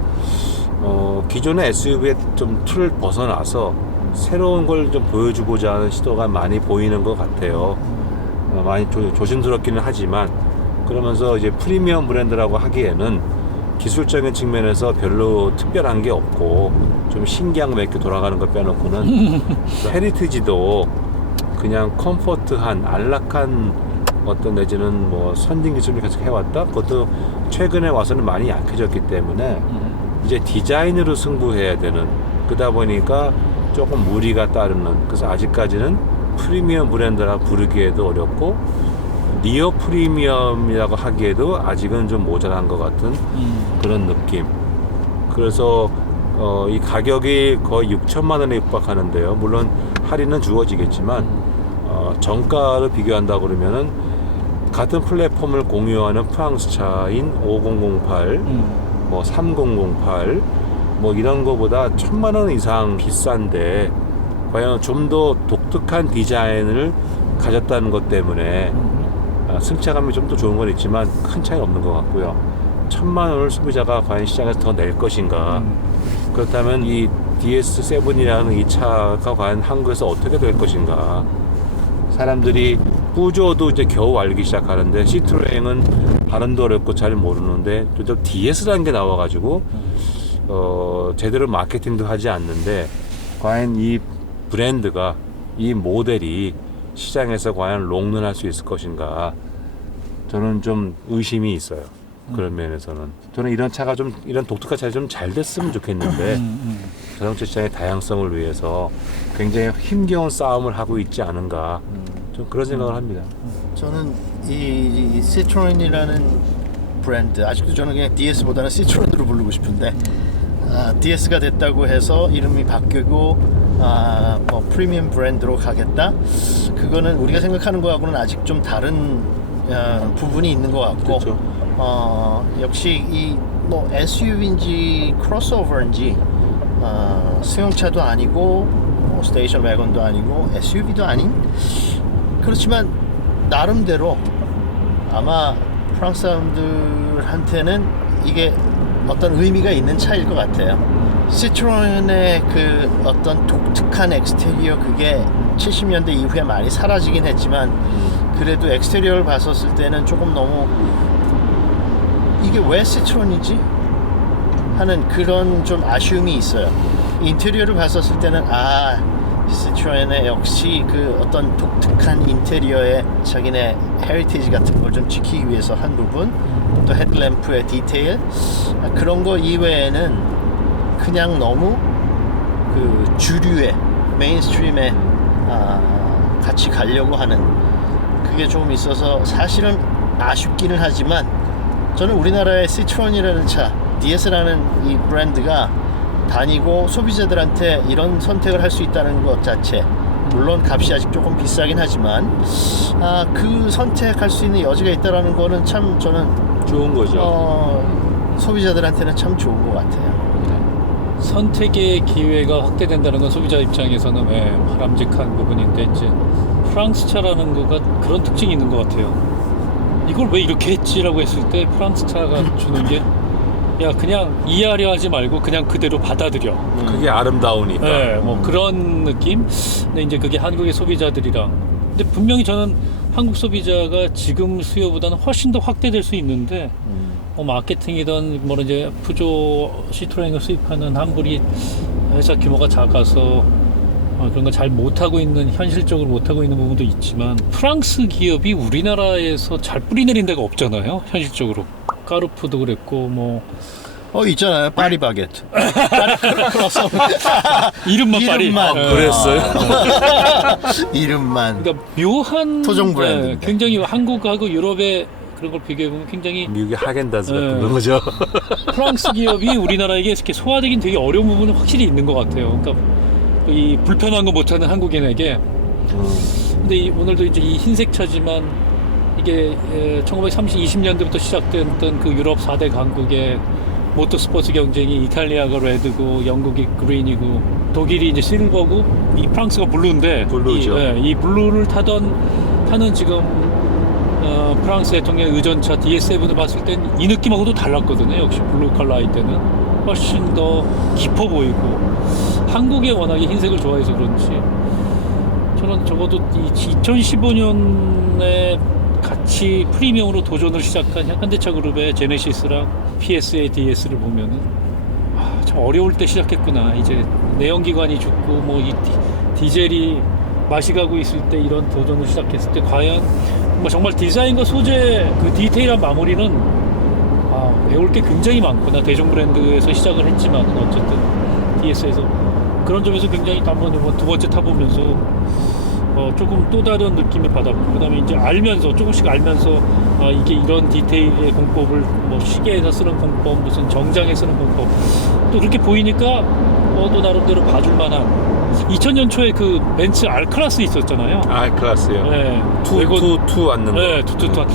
기존의 SUV의 좀 틀을 벗어나서 새로운 걸 좀 보여주고자 하는 시도가 많이 보이는 것 같아요. 많이 조심스럽기는 하지만 그러면서 이제 프리미엄 브랜드라고 하기에는 기술적인 측면에서 별로 특별한 게 없고 좀 신기한 거 몇 개 돌아가는 거 빼놓고는 헤리티지도 그냥 컴포트한 안락한 어떤 내지는 뭐 선진 기술을 계속 해왔다. 그것도 최근에 와서는 많이 약해졌기 때문에 이제 디자인으로 승부해야 되는 그러다 보니까 조금 무리가 따르는 그래서 아직까지는 프리미엄 브랜드라 부르기에도 어렵고 니어 프리미엄이라고 하기에도 아직은 좀 모자란 것 같은 그런 느낌. 그래서 이 가격이 거의 6천만 원에 육박하는데요. 물론 할인은 주어지겠지만 정가를 비교한다 그러면은 같은 플랫폼을 공유하는 프랑스 차인 5008, 뭐 3008, 뭐 이런 거보다 1,000만 원 이상 비싼데 과연 좀 더 독특한 디자인을 가졌다는 것 때문에 승차감이 좀 더 좋은 건 있지만 큰 차이는 없는 것 같고요. 1,000만 원을 소비자가 과연 시장에서 더 낼 것인가? 그렇다면 이 DS7이라는 이 차가 과연 한국에서 어떻게 될 것인가? 사람들이 뿌조도 이제 겨우 알기 시작하는데 시트로행은 발음도 어렵고 잘 모르는데 또 DS라는 게 나와가지고 제대로 마케팅도 하지 않는데 과연 이 브랜드가 이 모델이 시장에서 과연 롱런할 수 있을 것인가 저는 좀 의심이 있어요. 그런 면에서는 저는 이런 차가 좀 이런 독특한 차가 좀 잘 됐으면 좋겠는데 자동차 시장의 다양성을 위해서 굉장히 힘겨운 싸움을 하고 있지 않은가 좀 그런 생각을 합니다. 저는 이 시트로엔이라는 브랜드 아직도 저는 그냥 DS보다는 시트로엔으로 부르고 싶은데 DS가 됐다고 해서 이름이 바뀌고 뭐 프리미엄 브랜드로 가겠다. 그거는 우리가 생각하는 거하고는 아직 좀 다른 부분이 있는 것 같고 그렇죠. 역시 이 뭐 SUV인지 크로스오버인지 승용차도 아니고 뭐 스테이션 wä건도 아니고 SUV도 아닌 그렇지만 나름대로 아마 프랑스 사람들한테는 이게 어떤 의미가 있는 차일 것 같아요. 시트로엔의 그 어떤 독특한 엑스테리어 그게 70년대 이후에 많이 사라지긴 했지만 그래도 엑스테리어를 봤었을 때는 조금 너무 이게 왜 시트로엔이지? 하는 그런 좀 아쉬움이 있어요. 인테리어를 봤었을 때는 시트로엔의 역시 그 어떤 독특한 인테리어의 자기네 헤리티지 같은 걸 좀 지키기 위해서 한 부분 또 헤드램프의 디테일 그런 거 이외에는 그냥 너무 그 주류의 메인스트림에 같이 가려고 하는 그게 좀 있어서 사실은 아쉽기는 하지만 저는 우리나라의 시트로엔이라는 차 DS라는 이 브랜드가 다니고 소비자들한테 이런 선택을 할 수 있다는 것 자체 물론 값이 아직 조금 비싸긴 하지만 그 선택할 수 있는 여지가 있다는 거는 참 저는 좋은 거죠. 소비자들한테는 참 좋은 것 같아요. 선택의 기회가 확대된다는 건 소비자 입장에서는 바람직한 부분인데 이제 프랑스 차라는 거가 그런 특징이 있는 것 같아요. 이걸 왜 이렇게 했지라고 했을 때 프랑스 차가 주는 게 야 그냥 이해하려 하지 말고 그냥 그대로 받아들여. 그게 아름다우니까. 네, 뭐 그런 느낌. 근데 이제 그게 한국의 소비자들이랑. 근데 분명히 저는 한국 소비자가 지금 수요보다는 훨씬 더 확대될 수 있는데 마케팅이든 뭐 이제 푸조 시트로엔을 수입하는 한국이 회사 규모가 작아서 그런 거 잘 못하고 있는 현실적으로 못하고 있는 부분도 있지만 프랑스 기업이 우리나라에서 잘 뿌리내린 데가 없잖아요. 현실적으로. 까르푸도 그랬고 뭐 있잖아요. 파리바게트. 이름만 파리. 이름만. 그랬어요? 이름만. 그러니까 묘한 토종 브랜드인데. 굉장히 한국하고 유럽의 그런 걸 비교해 보면 굉장히 미국의 하겐다즈 네. 같은 거죠. 프랑스 기업이 우리나라에게 이렇게 소화되긴 되게 어려운 부분은 확실히 있는 것 같아요. 그러니까 이 불편한 거 못하는 한국인에게. 근데 오늘도 이제 이 흰색 차지만 이게 1920년대부터 시작됐던 그 유럽 4대 강국의 모터스포츠 경쟁이 이탈리아가 레드고 영국이 그린이고 독일이 이제 실버고 이 프랑스가 블루인데 블루죠. 이 블루를 타는 지금 프랑스 대통령 의전차 DS7을 봤을 땐 이 느낌하고도 달랐거든요. 역시 블루 컬러일 때는 훨씬 더 깊어 보이고 한국에 워낙에 흰색을 좋아해서 그런지 저는 적어도 이 2015년에 같이 프리미엄으로 도전을 시작한 현대차 그룹의 제네시스랑 PSA DS를 보면은 참 어려울 때 시작했구나. 이제 내연기관이 죽고 뭐 이 디젤이 맛이 가고 있을 때 이런 도전을 시작했을 때 과연 뭐 정말 디자인과 소재 그 디테일한 마무리는 배울 게 굉장히 많구나. 대중 브랜드에서 시작을 했지만 어쨌든 DS에서 그런 점에서 굉장히 한번 두 번째 타보면서 조금 또 다른 느낌을 받았고 그다음에 이제 알면서 조금씩 알면서 이게 이런 디테일의 공법을 뭐 시계에서 쓰는 공법 무슨 정장에 쓰는 공법 또 그렇게 보이니까 또 나름대로 봐줄 만한 2000년 초에 그 벤츠 R클래스 있었잖아요. 클래스요. 네, 투 왔는 거. 네, 투투투.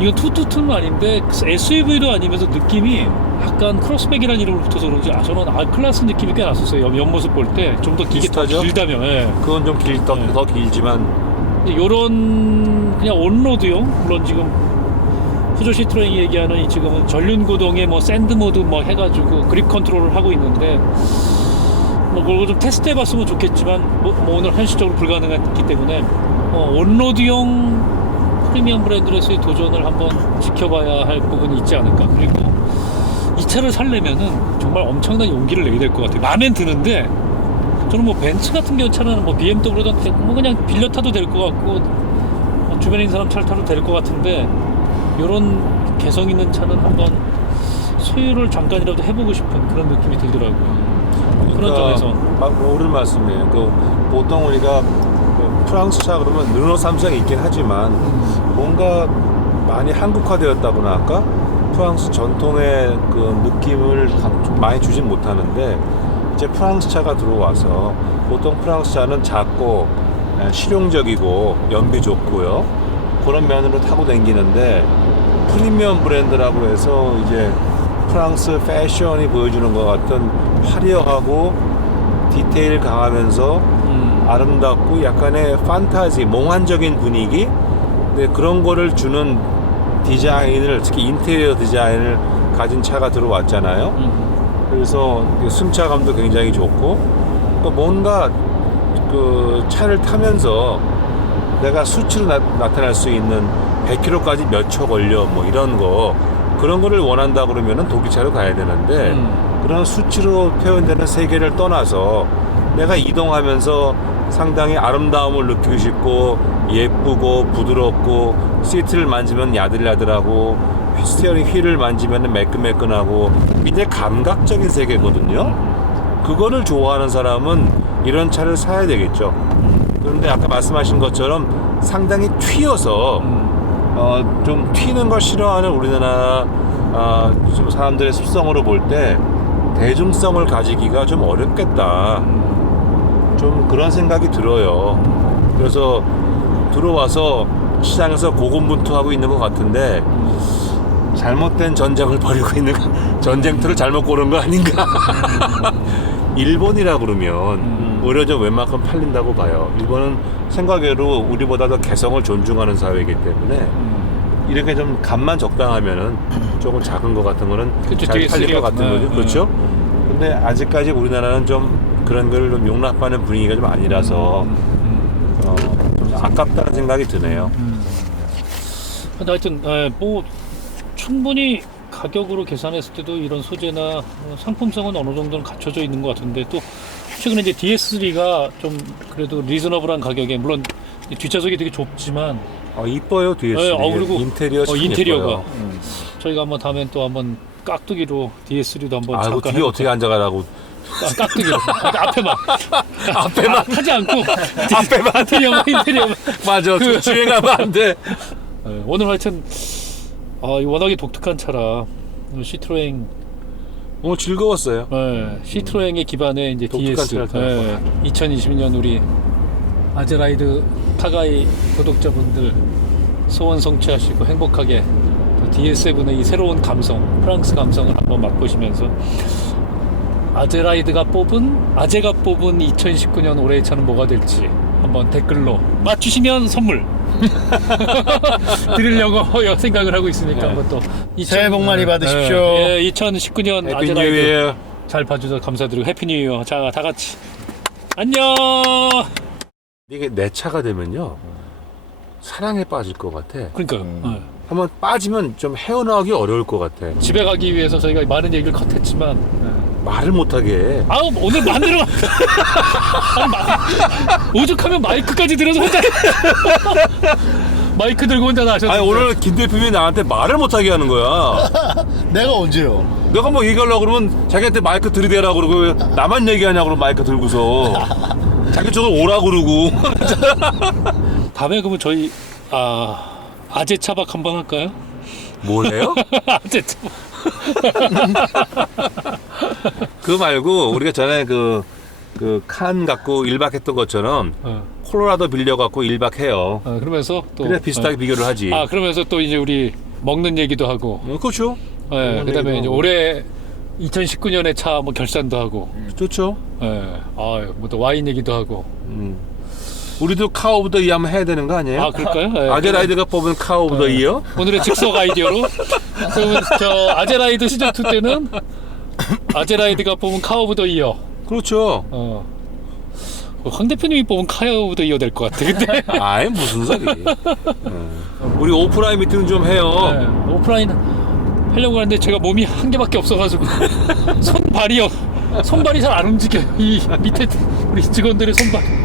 이건 투투투는 아닌데 SUV도 아니면서 느낌이 약간 크로스백이라는 이름으로 붙어서 그런지 저는 R클래스 느낌이 꽤 났었어요. 옆모습 볼 때 좀 더 이게 더 비슷하죠? 길다면. 네. 그건 좀 더 길지만 요런 그냥 온로드용 물론 지금 푸조 시트로엔이 얘기하는 지금은 전륜 구동에 뭐 샌드 모드 뭐 해가지고 그립 컨트롤을 하고 있는데 뭐 그걸 좀 테스트해봤으면 좋겠지만 뭐 오늘 현실적으로 불가능했기 때문에 온로드용 프리미엄 브랜드로서의 도전을 한번 지켜봐야 할 부분이 있지 않을까. 그리고 이 차를 살려면은 정말 엄청난 용기를 내야 될 것 같아요. 마음엔 드는데 저는 뭐 벤츠 같은 경우 차는 뭐 BMW든 뭐 그냥 빌려 타도 될 것 같고 주변에 있는 사람 차를 타도 될 것 같은데 이런 개성 있는 차는 한번 소유를 잠깐이라도 해보고 싶은 그런 느낌이 들더라고요. 그런 점에서 옳은 말씀이에요. 보통 우리가 프랑스 차 그러면 르노 삼성이 있긴 하지만 뭔가 많이 한국화되었다고나 할까? 프랑스 전통의 그 느낌을 좀 많이 주진 못하는데 이제 프랑스 차가 들어와서 보통 프랑스 차는 작고 실용적이고 연비 좋고요. 그런 면으로 타고 다니는데 프리미엄 브랜드라고 해서 이제 프랑스 패션이 보여주는 것 같은 화려하고 디테일 강하면서 아름답고 약간의 판타지, 몽환적인 분위기, 근데 그런 거를 주는 디자인을, 특히 인테리어 디자인을 가진 차가 들어왔잖아요. 그래서 승차감도 굉장히 좋고 또 뭔가 그 차를 타면서 내가 수치로 나타날 수 있는 100km까지 몇 초 걸려 뭐 이런 거, 그런 거를 원한다 그러면은 독일차로 가야 되는데 그런 수치로 표현되는 세계를 떠나서 내가 이동하면서 상당히 아름다움을 느끼고 싶고 예쁘고 부드럽고 시트를 만지면 야들야들하고 스티어링 휠을 만지면 매끈매끈하고 굉장히 감각적인 세계거든요. 그거를 좋아하는 사람은 이런 차를 사야 되겠죠. 그런데 아까 말씀하신 것처럼 상당히 튀어서 좀 튀는 걸 싫어하는 우리나라 좀 사람들의 습성으로 볼 때 대중성을 가지기가 좀 어렵겠다, 좀 그런 생각이 들어요. 그래서 들어와서 시장에서 고군분투하고 있는 것 같은데 잘못된 전쟁을 벌이고 있는, 전쟁터를 잘못 고른 거 아닌가. 일본이라 그러면 오히려 좀 웬만큼 팔린다고 봐요. 일본은 생각외로 우리보다 더 개성을 존중하는 사회이기 때문에 이렇게 좀 값만 적당하면은 조금 작은 거 같은 거는 그쵸, 잘 팔릴 것 같은 네, 거죠. 그렇죠? 근데 아직까지 우리나라는 좀 그런 걸 좀 용납하는 분위기가 좀 아니라서 좀 아깝다는 생각이 드네요. 근데 하여튼 뭐 충분히 가격으로 계산했을 때도 이런 소재나 상품성은 어느 정도는 갖춰져 있는 것 같은데, 또 최근에 이제 DS3가 좀 그래도 리즈너블한 가격에, 물론 뒷좌석이 되게 좁지만 이뻐요 뒤에. 그리고 인테리어 참 인테리어가 예뻐요. 저희가 한번 다음엔 또 한번 깍두기로 DS3도 한번 아이고 잠깐 뒤에 어떻게 앉아가라고. 깍두기로 앞에만 앞에만 하지 않고 앞에만 인테리어만 맞아. 주행하면 안 돼. 오늘 하여튼 워낙에 독특한 차라 시트로엥 오늘 즐거웠어요. 시트로엥의 기반의 이제 독특한 DS 차를 타고. 2020년 우리 아제라이드 카가이 구독자분들 소원 성취하시고 행복하게 DS7의 이 새로운 감성, 프랑스 감성을 한번 맛보시면서 아제가 뽑은 2019년 올해의 차는 뭐가 될지 한번 댓글로 맞추시면 선물 드리려고 생각을 하고 있으니까 한번 또 새해 복 많이 받으십시오. 2019년 해피 아제라이드 뉴 이어. 잘 봐주셔서 감사드리고 해피 뉴 이어. 자, 다 같이 안녕. 이게 내 차가 되면요 사랑에 빠질 것 같아. 그러니까요. 한번 빠지면 좀 헤어나오기 어려울 것 같아. 집에 가기 위해서 저희가 많은 얘기를 컷했지만 말을 못하게 해. 오늘 만들어 오죽하면 마이크까지 들어서 혼자 마이크 들고 혼자 나셨는데. 아니 오늘 김 대표님이 나한테 말을 못하게 하는 거야. 내가 언제요? 내가 뭐 얘기하려고 그러면 자기한테 마이크 들이대라고 그러고 나만 얘기하냐고 그러고 마이크 들고서 자기 쪽으로 오라고 그러고. 다음에 그러면 저희 아재 차박 한번 할까요? 뭐래요? 아재 차박. 그거 말고 우리가 전에 그 칸 갖고 1박 했던 것처럼 콜로라도 빌려 갖고 1박 해요. 그러면서 또 그래 비슷하게 비교를 하지. 그러면서 또 이제 우리 먹는 얘기도 하고. 그렇죠. 그다음에 이제 올해 2019년에 차 뭐 결산도 하고. 좋죠. 뭐 또 와인 얘기도 하고. 우리도 카우 오브 더 이어 한번 해야 되는 거 아니에요? 그럴까요? 아제라이드가 뽑은 카우 오브 더 이어? 오늘의 즉석 아이디어로. 그러면 저 아제라이드 시즌 2 때는 아제라이드가 뽑은 카우 오브 더 이어. 그렇죠. 황 대표님이 뽑은 카우 오브 더 이어 될 것 같아. 근데 아이 무슨 소리. 우리 오프라인 미팅 좀 해요. 오프라인 하려고 하는데 제가 몸이 한 개밖에 없어가지고 손발이 잘 안 움직여요. 이 밑에 우리 직원들의 손발.